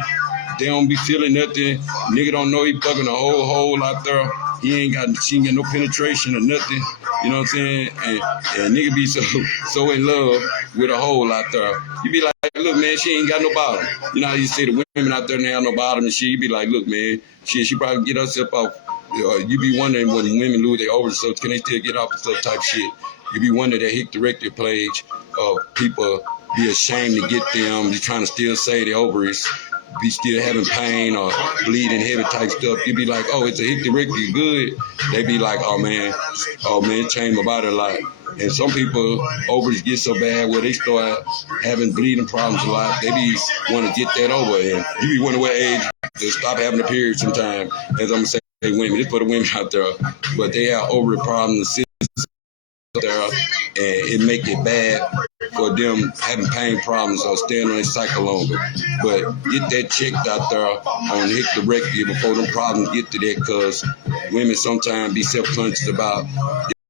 They don't be feeling nothing. Nigga don't know he fucking a whole hole out there. She ain't got no penetration or nothing. You know what I'm saying? And nigga be so in love with a hole out there. You be like, look, man, she ain't got no bottom. You know how you say the women out there now have no bottom and shit. You be like, look, man, she probably get herself off. You be wondering when women lose their ovaries, so can they still get off the stuff type shit? You be wondering that hysterectomy page of people be ashamed to get them. Be trying to still save their ovaries. Be still having pain or bleeding heavy type stuff. You be like, oh, it's a hysterectomy, good. They be like, oh man, it changed my body a lot. And some people, ovaries get so bad where they start having bleeding problems a lot. They be want to get that over. And you be wondering what age to stop having a period sometime. As I'm saying, women, it's for the women out there. But they have ovary problems there, and it make it bad for them having pain problems or staying on their cycle longer. But get that checked out there on hysterectomy before them problems get to that, because women sometimes be self-conscious about